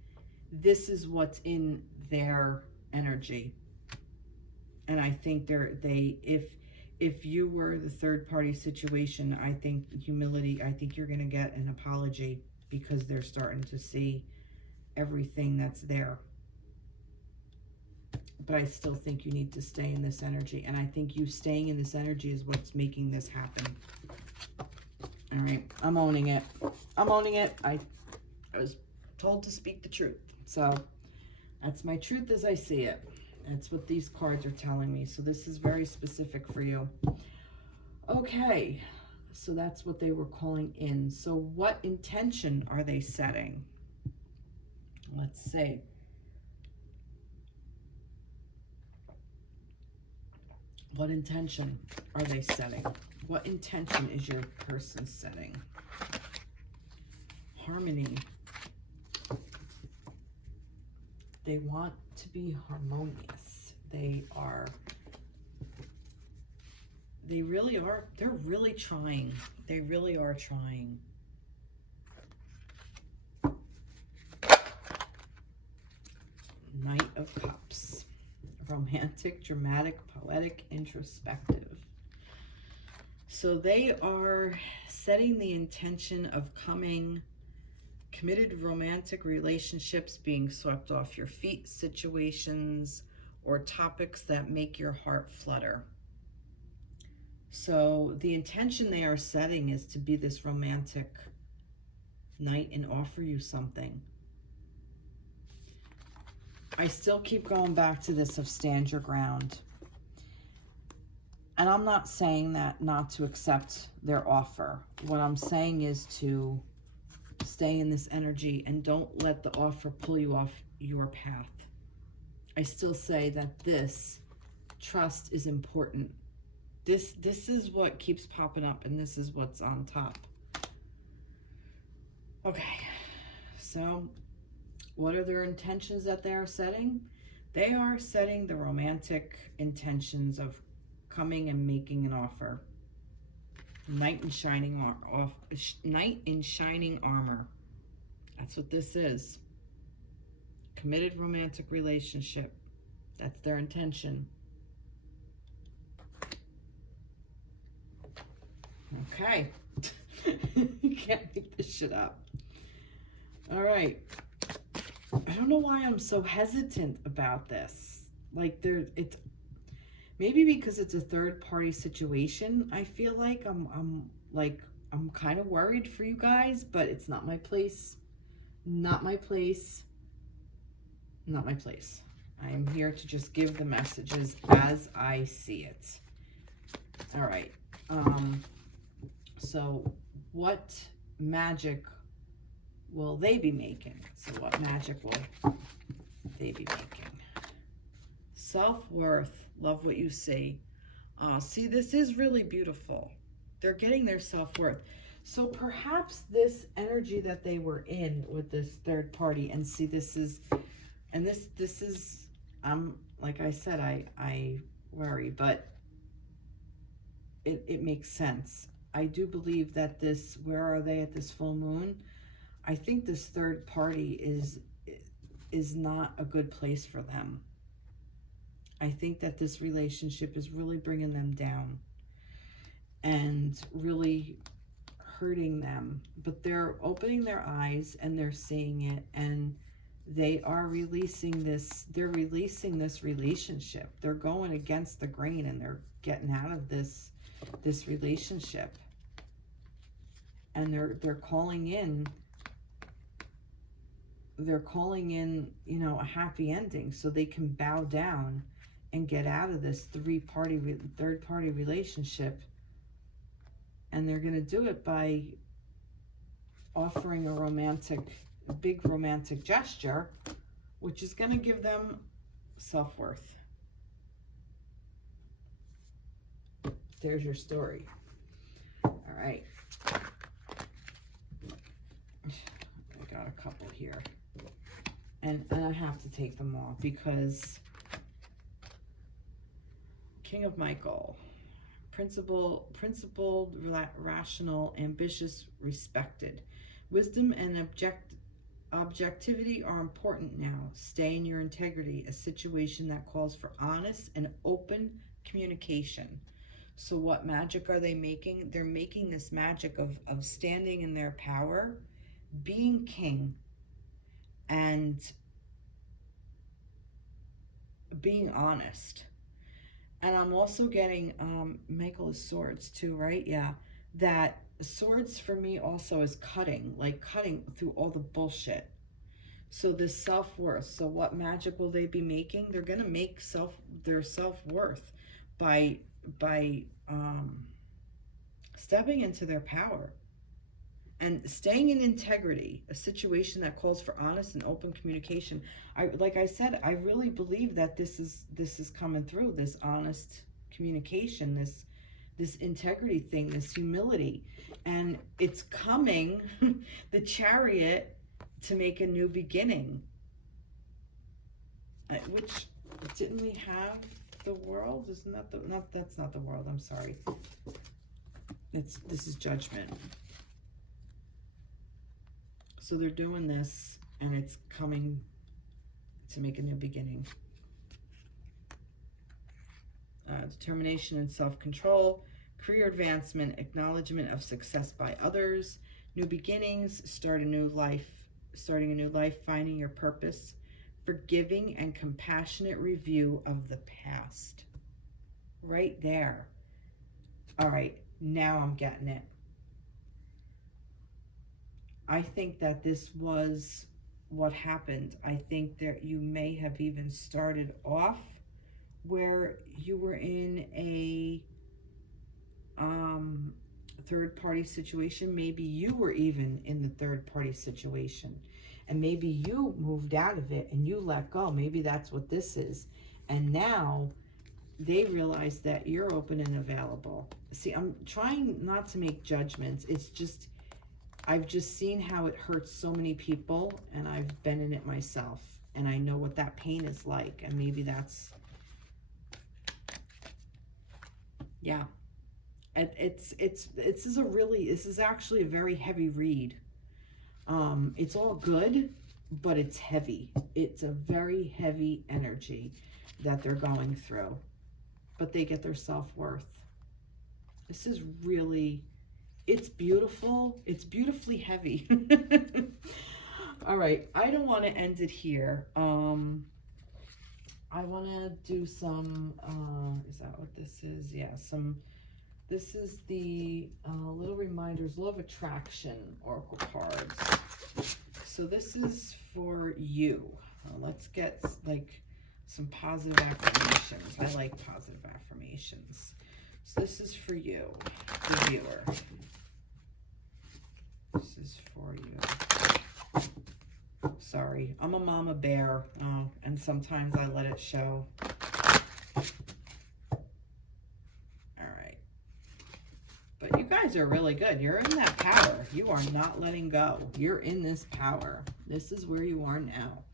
this is what's in their energy. And I think if you were the third party situation, I think humility, I think you're going to get an apology because they're starting to see everything that's there. But I still think you need to stay in this energy. And I think you staying in this energy is what's making this happen. All right. I'm owning it. I'm owning it. I was told to speak the truth. So that's my truth as I see it. That's what these cards are telling me. So this is very specific for you. Okay. So that's what they were calling in. So what intention are they setting? Let's see. What intention are they setting? What intention is your person setting? Harmony. They want to be harmonious. They really are. They're really trying. They really are trying. Knight of Cups. Romantic, dramatic, poetic, introspective. So they are setting the intention of coming, committed romantic relationships being swept off your feet, situations or topics that make your heart flutter. So the intention they are setting is to be this romantic knight and offer you something. I still keep going back to this of stand your ground. And I'm not saying that not to accept their offer. What I'm saying is to stay in this energy and don't let the offer pull you off your path. I still say that this trust is important. This is what keeps popping up, and this is what's on top. Okay, so what are their intentions that they are setting? They are setting the romantic intentions of coming and making an offer. Knight in shining armor. That's what this is. Committed romantic relationship. That's their intention. Okay. You can't make this shit up. All right. I don't know why I'm so hesitant about this. Like it's maybe because it's a third party situation. I feel like I'm kind of worried for you guys, but it's not my place. Not my place. Not my place. I am here to just give the messages as I see it. All right. So what magic will they be making? So what magic will they be making? Self-worth. Love what you see. See, this is really beautiful. They're getting their self-worth. So perhaps this energy that they were in with this third party, and see, this is, like I said, I worry, but it makes sense. I do believe that this, where are they at this full moon? I think this third party is not a good place for them. I think that this relationship is really bringing them down. and really hurting them, but they're opening their eyes and they're seeing it, and they are releasing this, they're releasing this relationship. They're going against the grain and they're getting out of this relationship. And they're calling in, you know, a happy ending so they can bow down and get out of this third party relationship. And they're going to do it by offering a big romantic gesture, which is going to give them self-worth. There's your story. All right. I got a couple here. And I have to take them all because King of Michael, principled, rational, ambitious, respected. Wisdom and objectivity are important now. Stay in your integrity, a situation that calls for honest and open communication. So what magic are they making? They're making this magic of standing in their power, being king, and being honest. And I'm also getting Michael is swords too, right? Yeah. That swords for me also is cutting, like cutting through all the bullshit. So this self-worth. So what magic will they be making? They're going to make their self-worth by stepping into their power and staying in integrity, a situation that calls for honest and open communication. Like I said, I really believe that this is coming through, this honest communication, this integrity thing, this humility. And it's coming, the Chariot, to make a new beginning. Which, didn't we have the World? Isn't that that's not the World, I'm sorry. This is Judgment. So they're doing this, and it's coming to make a new beginning. Determination and self-control, career advancement, acknowledgement of success by others, new beginnings, starting a new life, finding your purpose, forgiving and compassionate review of the past. Right there. All right, now I'm getting it. I think that this was what happened. I think that you may have even started off where you were in a third-party situation. Maybe you were even in the third-party situation. And maybe you moved out of it and you let go. Maybe that's what this is. And now they realize that you're open and available. See, I'm trying not to make judgments. It's just, I've just seen how it hurts so many people, and I've been in it myself, and I know what that pain is like. And maybe that's, yeah. This is actually a very heavy read. It's all good, but it's heavy. It's a very heavy energy that they're going through, but they get their self-worth. This is really, it's beautiful. It's beautifully heavy. All right. I don't want to end it here. I want to do some, is that what this is? Yeah, this is the little reminders, law of attraction oracle cards. So this is for you. Let's get like some positive affirmations. I like positive affirmations. So this is for you, the viewer. This is for you. Sorry, I'm a mama bear, and sometimes I let it show. But you guys are really good. You're in that power. You are not letting go. You're in this power. This is where you are now.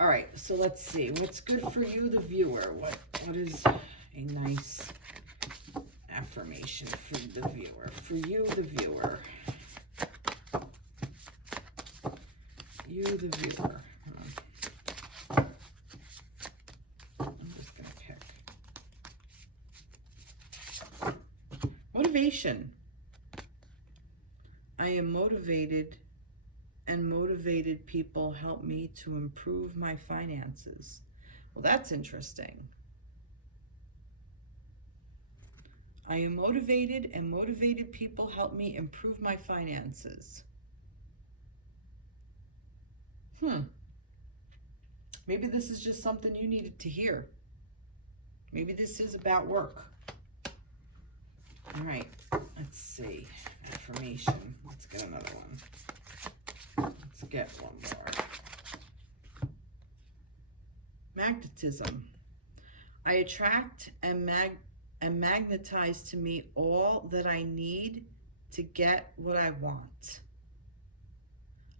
All right, so let's see. What's good for you, the viewer? What is a nice affirmation for the viewer? For you, the viewer. You, the viewer. I'm just going to pick. What motivation. I am motivated, and motivated people help me to improve my finances. Well, that's interesting. I am motivated, and motivated people help me improve my finances. Maybe this is just something you needed to hear. Maybe this is about work. All right, let's see. Affirmation. Let's get another one. Let's get one more. Magnetism. I attract and magnetize to me all that I need to get what I want.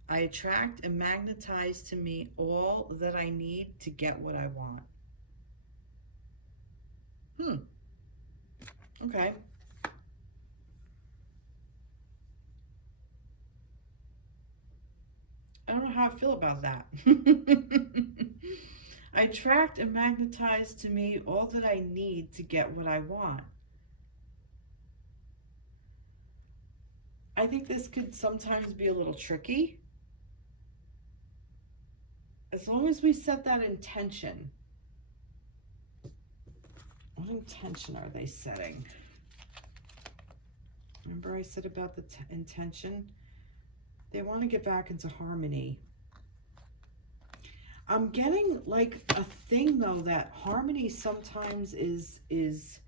I attract and magnetize to me all that I need to get what I want. Okay. I don't know how I feel about that. I attract and magnetize to me all that I need to get what I want. I think this could sometimes be a little tricky. As long as we set that intention. What intention are they setting? Remember I said about the intention? They want to get back into harmony. I'm getting like a thing though that harmony sometimes is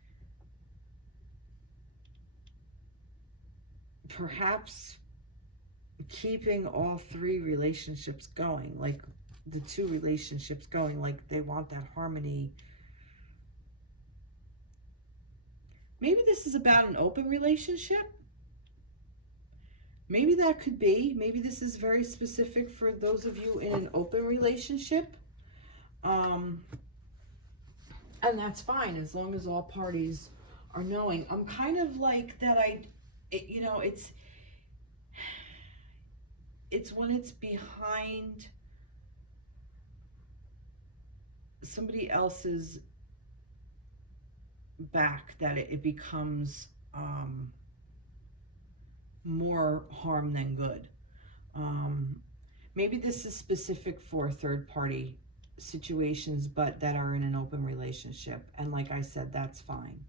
perhaps keeping all three relationships going, like the two relationships going, like they want that harmony. Maybe this is about an open relationship. Maybe that could be. Maybe this is very specific for those of you in an open relationship. And that's fine as long as all parties are knowing. I'm kind of like that you know, it's when it's behind somebody else's back that it becomes more harm than good. Maybe this is specific for third party situations, but that are in an open relationship. And like I said, that's fine.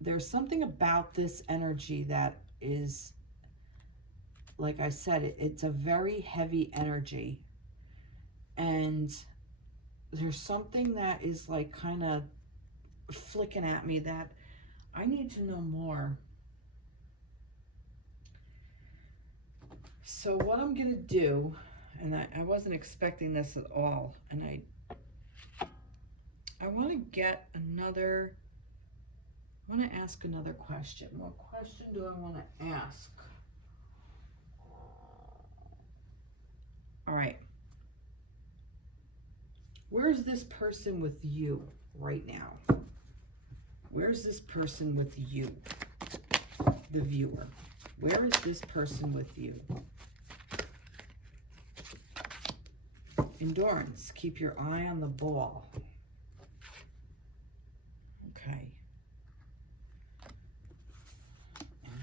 There's something about this energy that is, like I said, it's a very heavy energy. And there's something that is like kind of flicking at me that I need to know more. So what I'm going to do, and I wasn't expecting this at all, and I want to get another, I want to ask another question. What question do I want to ask? All right. Where's this person with you right now? Where's this person with you, the viewer? Where is this person with you? Endurance. Keep your eye on the ball. Okay.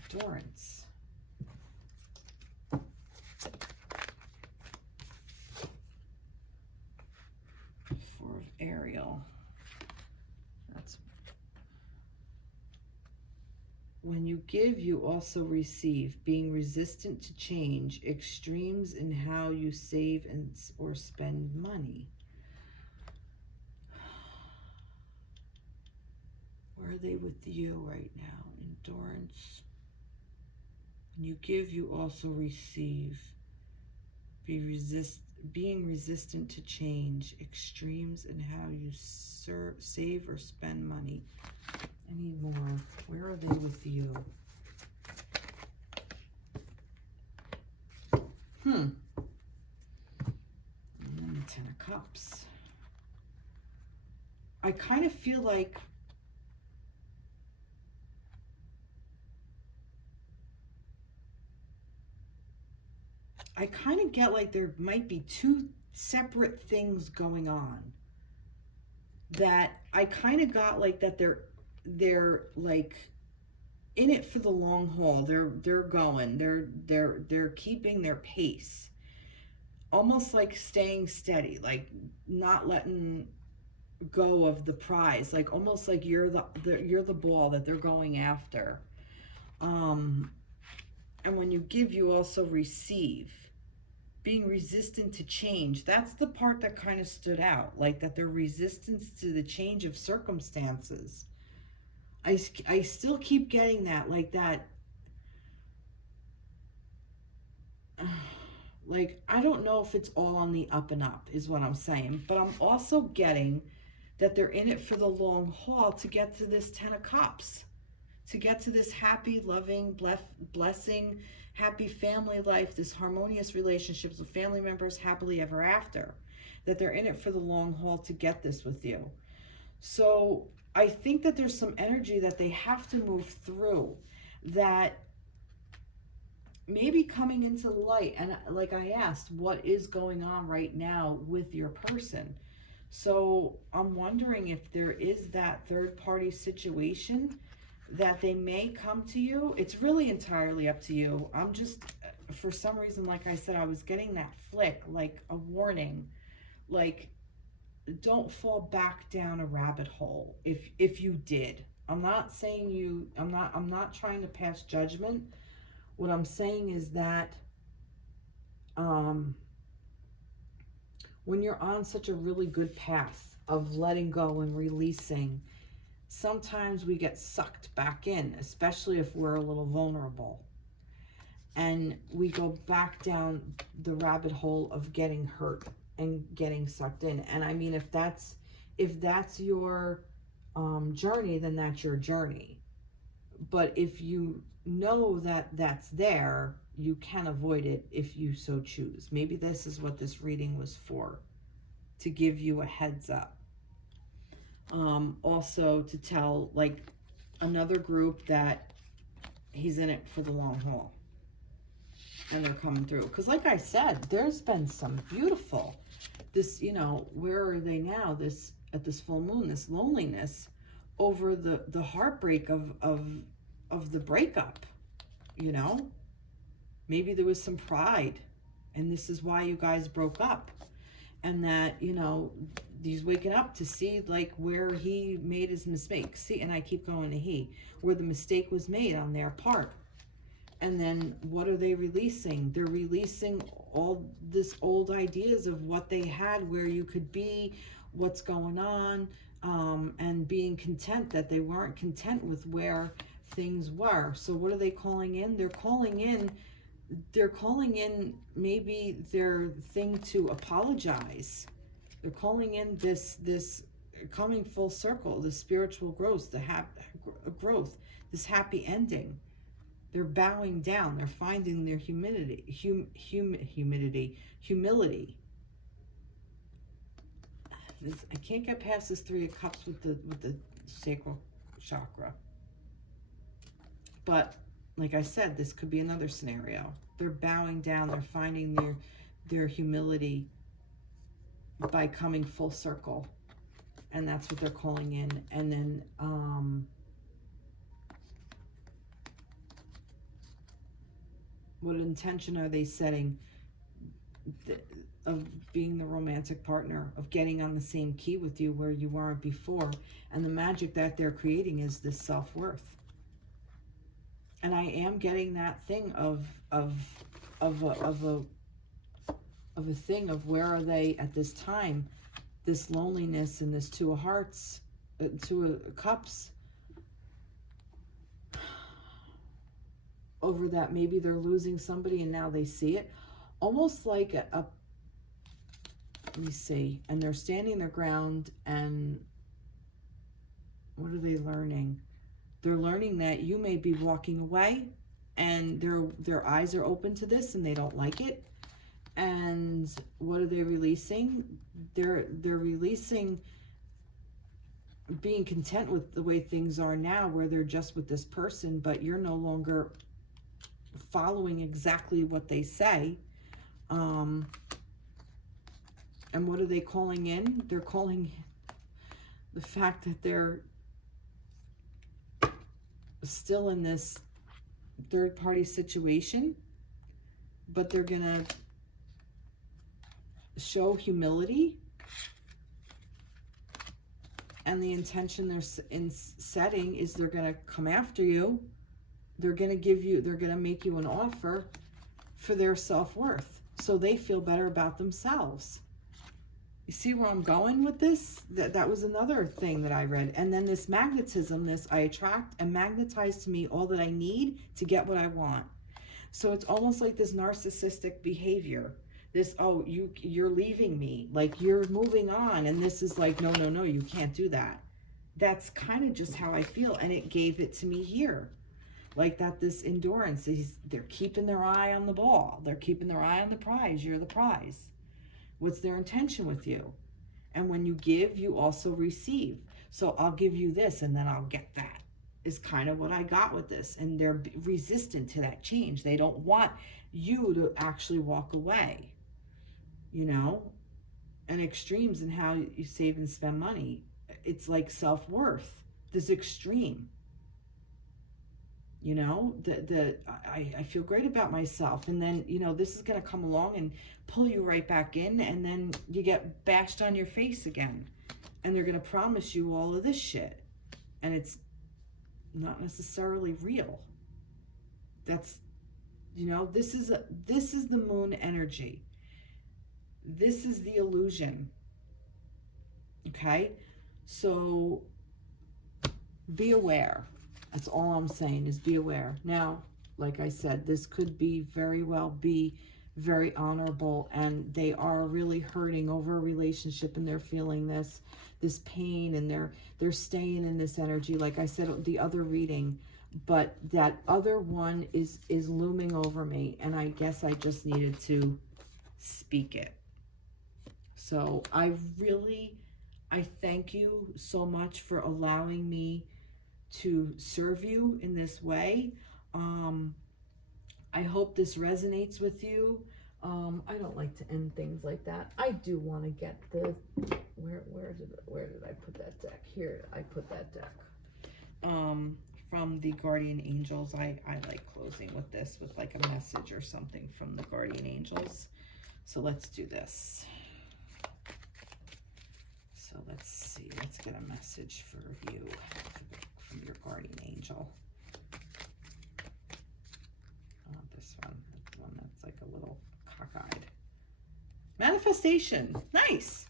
Endurance. Four of Ariel. That's when you give, you also receive. Being resistant to change, extremes in how you save and or spend money. Where are they with you right now? Endurance. When you give, you also receive. Being resistant to change, extremes in how you save or spend money. I need more. Where are they with you? And then the Ten of Cups. I kind of feel like I kind of get like there might be two separate things going on. That I kind of got like that they're they're like in it for the long haul. They're going. They're keeping their pace. Almost like staying steady, like not letting go of the prize, like almost like you're the ball that they're going after. And when you give, you also receive. Being resistant to change, that's the part that kind of stood out, like that they're resistant to the change of circumstances. I still keep getting that, like that. Like, I don't know if it's all on the up and up, is what I'm saying. But I'm also getting that they're in it for the long haul to get to this 10 of Cups. To get to this happy, loving, blessing, happy family life, this harmonious relationships with family members happily ever after. That they're in it for the long haul to get this with you. So I think that there's some energy that they have to move through, that maybe coming into the light. And like I asked, what is going on right now with your person? So I'm wondering if there is that third party situation that they may come to you. It's really entirely up to you. I'm just, for some reason, like I said, I was getting that flick, like a warning, like don't fall back down a rabbit hole if you did. I'm not saying you, I'm not trying to pass judgment. What I'm saying is that when you're on such a really good path of letting go and releasing, sometimes we get sucked back in, especially if we're a little vulnerable. And we go back down the rabbit hole of getting hurt and getting sucked in. And I mean, if that's your journey, then that's your journey. But if you know that that's there, you can avoid it if you so choose. Maybe this is what this reading was for, to give you a heads up. Also to tell like another group that he's in it for the long haul and they're coming through. Because like I said, there's been some beautiful, this, you know, where are they now? This, at this full moon, this loneliness over the heartbreak of the breakup, you know? Maybe there was some pride and this is why you guys broke up. And that, you know, he's waking up to see like where he made his mistake. See, and I keep going to he, where the mistake was made on their part. And then what are they releasing? They're releasing all this old ideas of what they had, where you could be, what's going on, and being content that they weren't content with where things were. So what are they calling in? They're calling in maybe their thing to apologize. They're calling in this coming full circle, the spiritual growth, the growth, this happy ending. They're bowing down. They're finding their humility. I can't get past this 3 of Cups with the sacral chakra. But like I said, this could be another scenario. They're bowing down. They're finding their humility by coming full circle. And that's what they're calling in. And then what intention are they setting of being the romantic partner, of getting on the same key with you where you weren't before? And the magic that they're creating is this self-worth. And I am getting that thing of a thing of where are they at this time, this loneliness and this 2 of hearts, 2 of Cups, over that maybe they're losing somebody and now they see it, almost like a let me see, and they're standing their ground. And what are they learning? They're learning that you may be walking away and their eyes are open to this and they don't like it. And what are they releasing? They're releasing being content with the way things are now, where they're just with this person, but you're no longer following exactly what they say. And what are they calling in? They're calling the fact that they're still in this third party situation, but they're gonna show humility, and the intention they're setting is they're gonna come after you. They're gonna make you an offer for their self-worth, so they feel better about themselves. You see where I'm going with this? That was another thing that I read. And then this magnetism, I attract and magnetize to me all that I need to get what I want. So it's almost like this narcissistic behavior. This, oh, you're leaving me, like you're moving on. And this is like, no, no, no, you can't do that. That's kind of just how I feel. And it gave it to me here. Like that, this endurance, they're keeping their eye on the ball. They're keeping their eye on the prize. You're the prize. What's their intention with you? And when you give, you also receive. So I'll give you this and then I'll get that, is kind of what I got with this. And they're resistant to that change. They don't want you to actually walk away, you know? And extremes in how you save and spend money. It's like self-worth, this extreme. You know, I feel great about myself. And then, you know, this is going to come along and pull you right back in. And then you get bashed on your face again. And they're going to promise you all of this shit. And it's not necessarily real. That's, you know, this is the moon energy. This is the illusion. Okay? So be aware. That's all I'm saying, is be aware. Now, like I said, this could be very very honorable, and they are really hurting over a relationship, and they're feeling this pain, and they're staying in this energy. Like I said, the other reading, but that other one is looming over me, and I guess I just needed to speak it. So I thank you so much for allowing me to serve you in this way. I hope this resonates with you. I don't like to end things like that. I do want to get the, where did I put that deck? Here, I put that deck. From the Guardian Angels. I like closing with this, with like a message or something from the Guardian Angels. So let's do this. So let's see, let's get a message for you from your guardian angel. This one, the one that's like a little cockeyed. Manifestation, nice.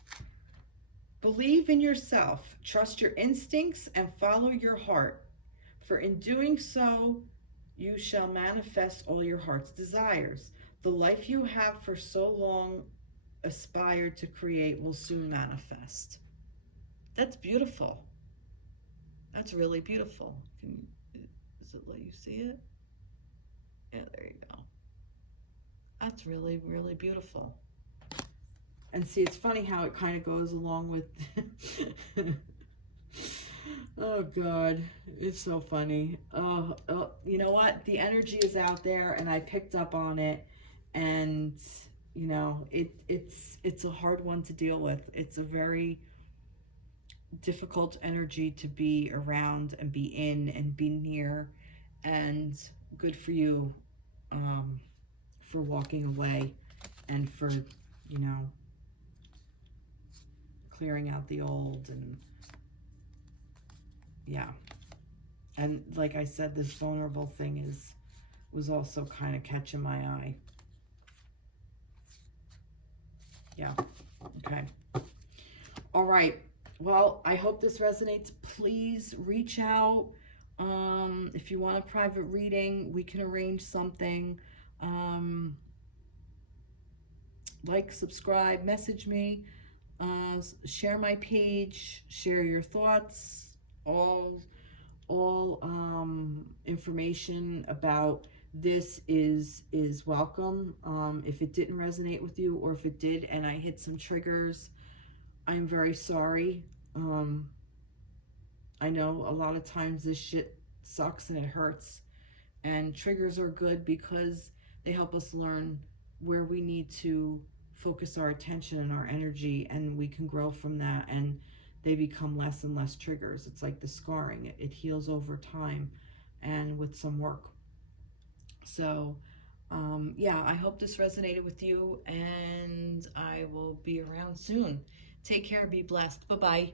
Believe in yourself, trust your instincts, and follow your heart. For in doing so, you shall manifest all your heart's desires. The life you have for so long aspired to create will soon manifest. That's beautiful. That's really beautiful. Does it let you see it? Yeah, there you go. That's really, really beautiful. And see, it's funny how it kind of goes along with... Oh, God. It's so funny. Oh, you know what? The energy is out there, and I picked up on it. And, you know, it's a hard one to deal with. It's a very difficult energy to be around and be in and be near, and good for you for walking away and for, you know, clearing out the old. And yeah, and like I said, this vulnerable thing was also kind of catching my eye. Yeah, okay, all right. Well, I hope this resonates. Please reach out. If you want a private reading, we can arrange something. Like, subscribe, message me, share my page, share your thoughts. All information about this is welcome. If it didn't resonate with you, or if it did and I hit some triggers, I'm very sorry. I know a lot of times this shit sucks and it hurts, and triggers are good because they help us learn where we need to focus our attention and our energy, and we can grow from that, and they become less and less triggers. It's like the scarring. It heals over time. and with some work. So yeah, I hope this resonated with you, and I will be around soon. Take care and be blessed. Bye-bye.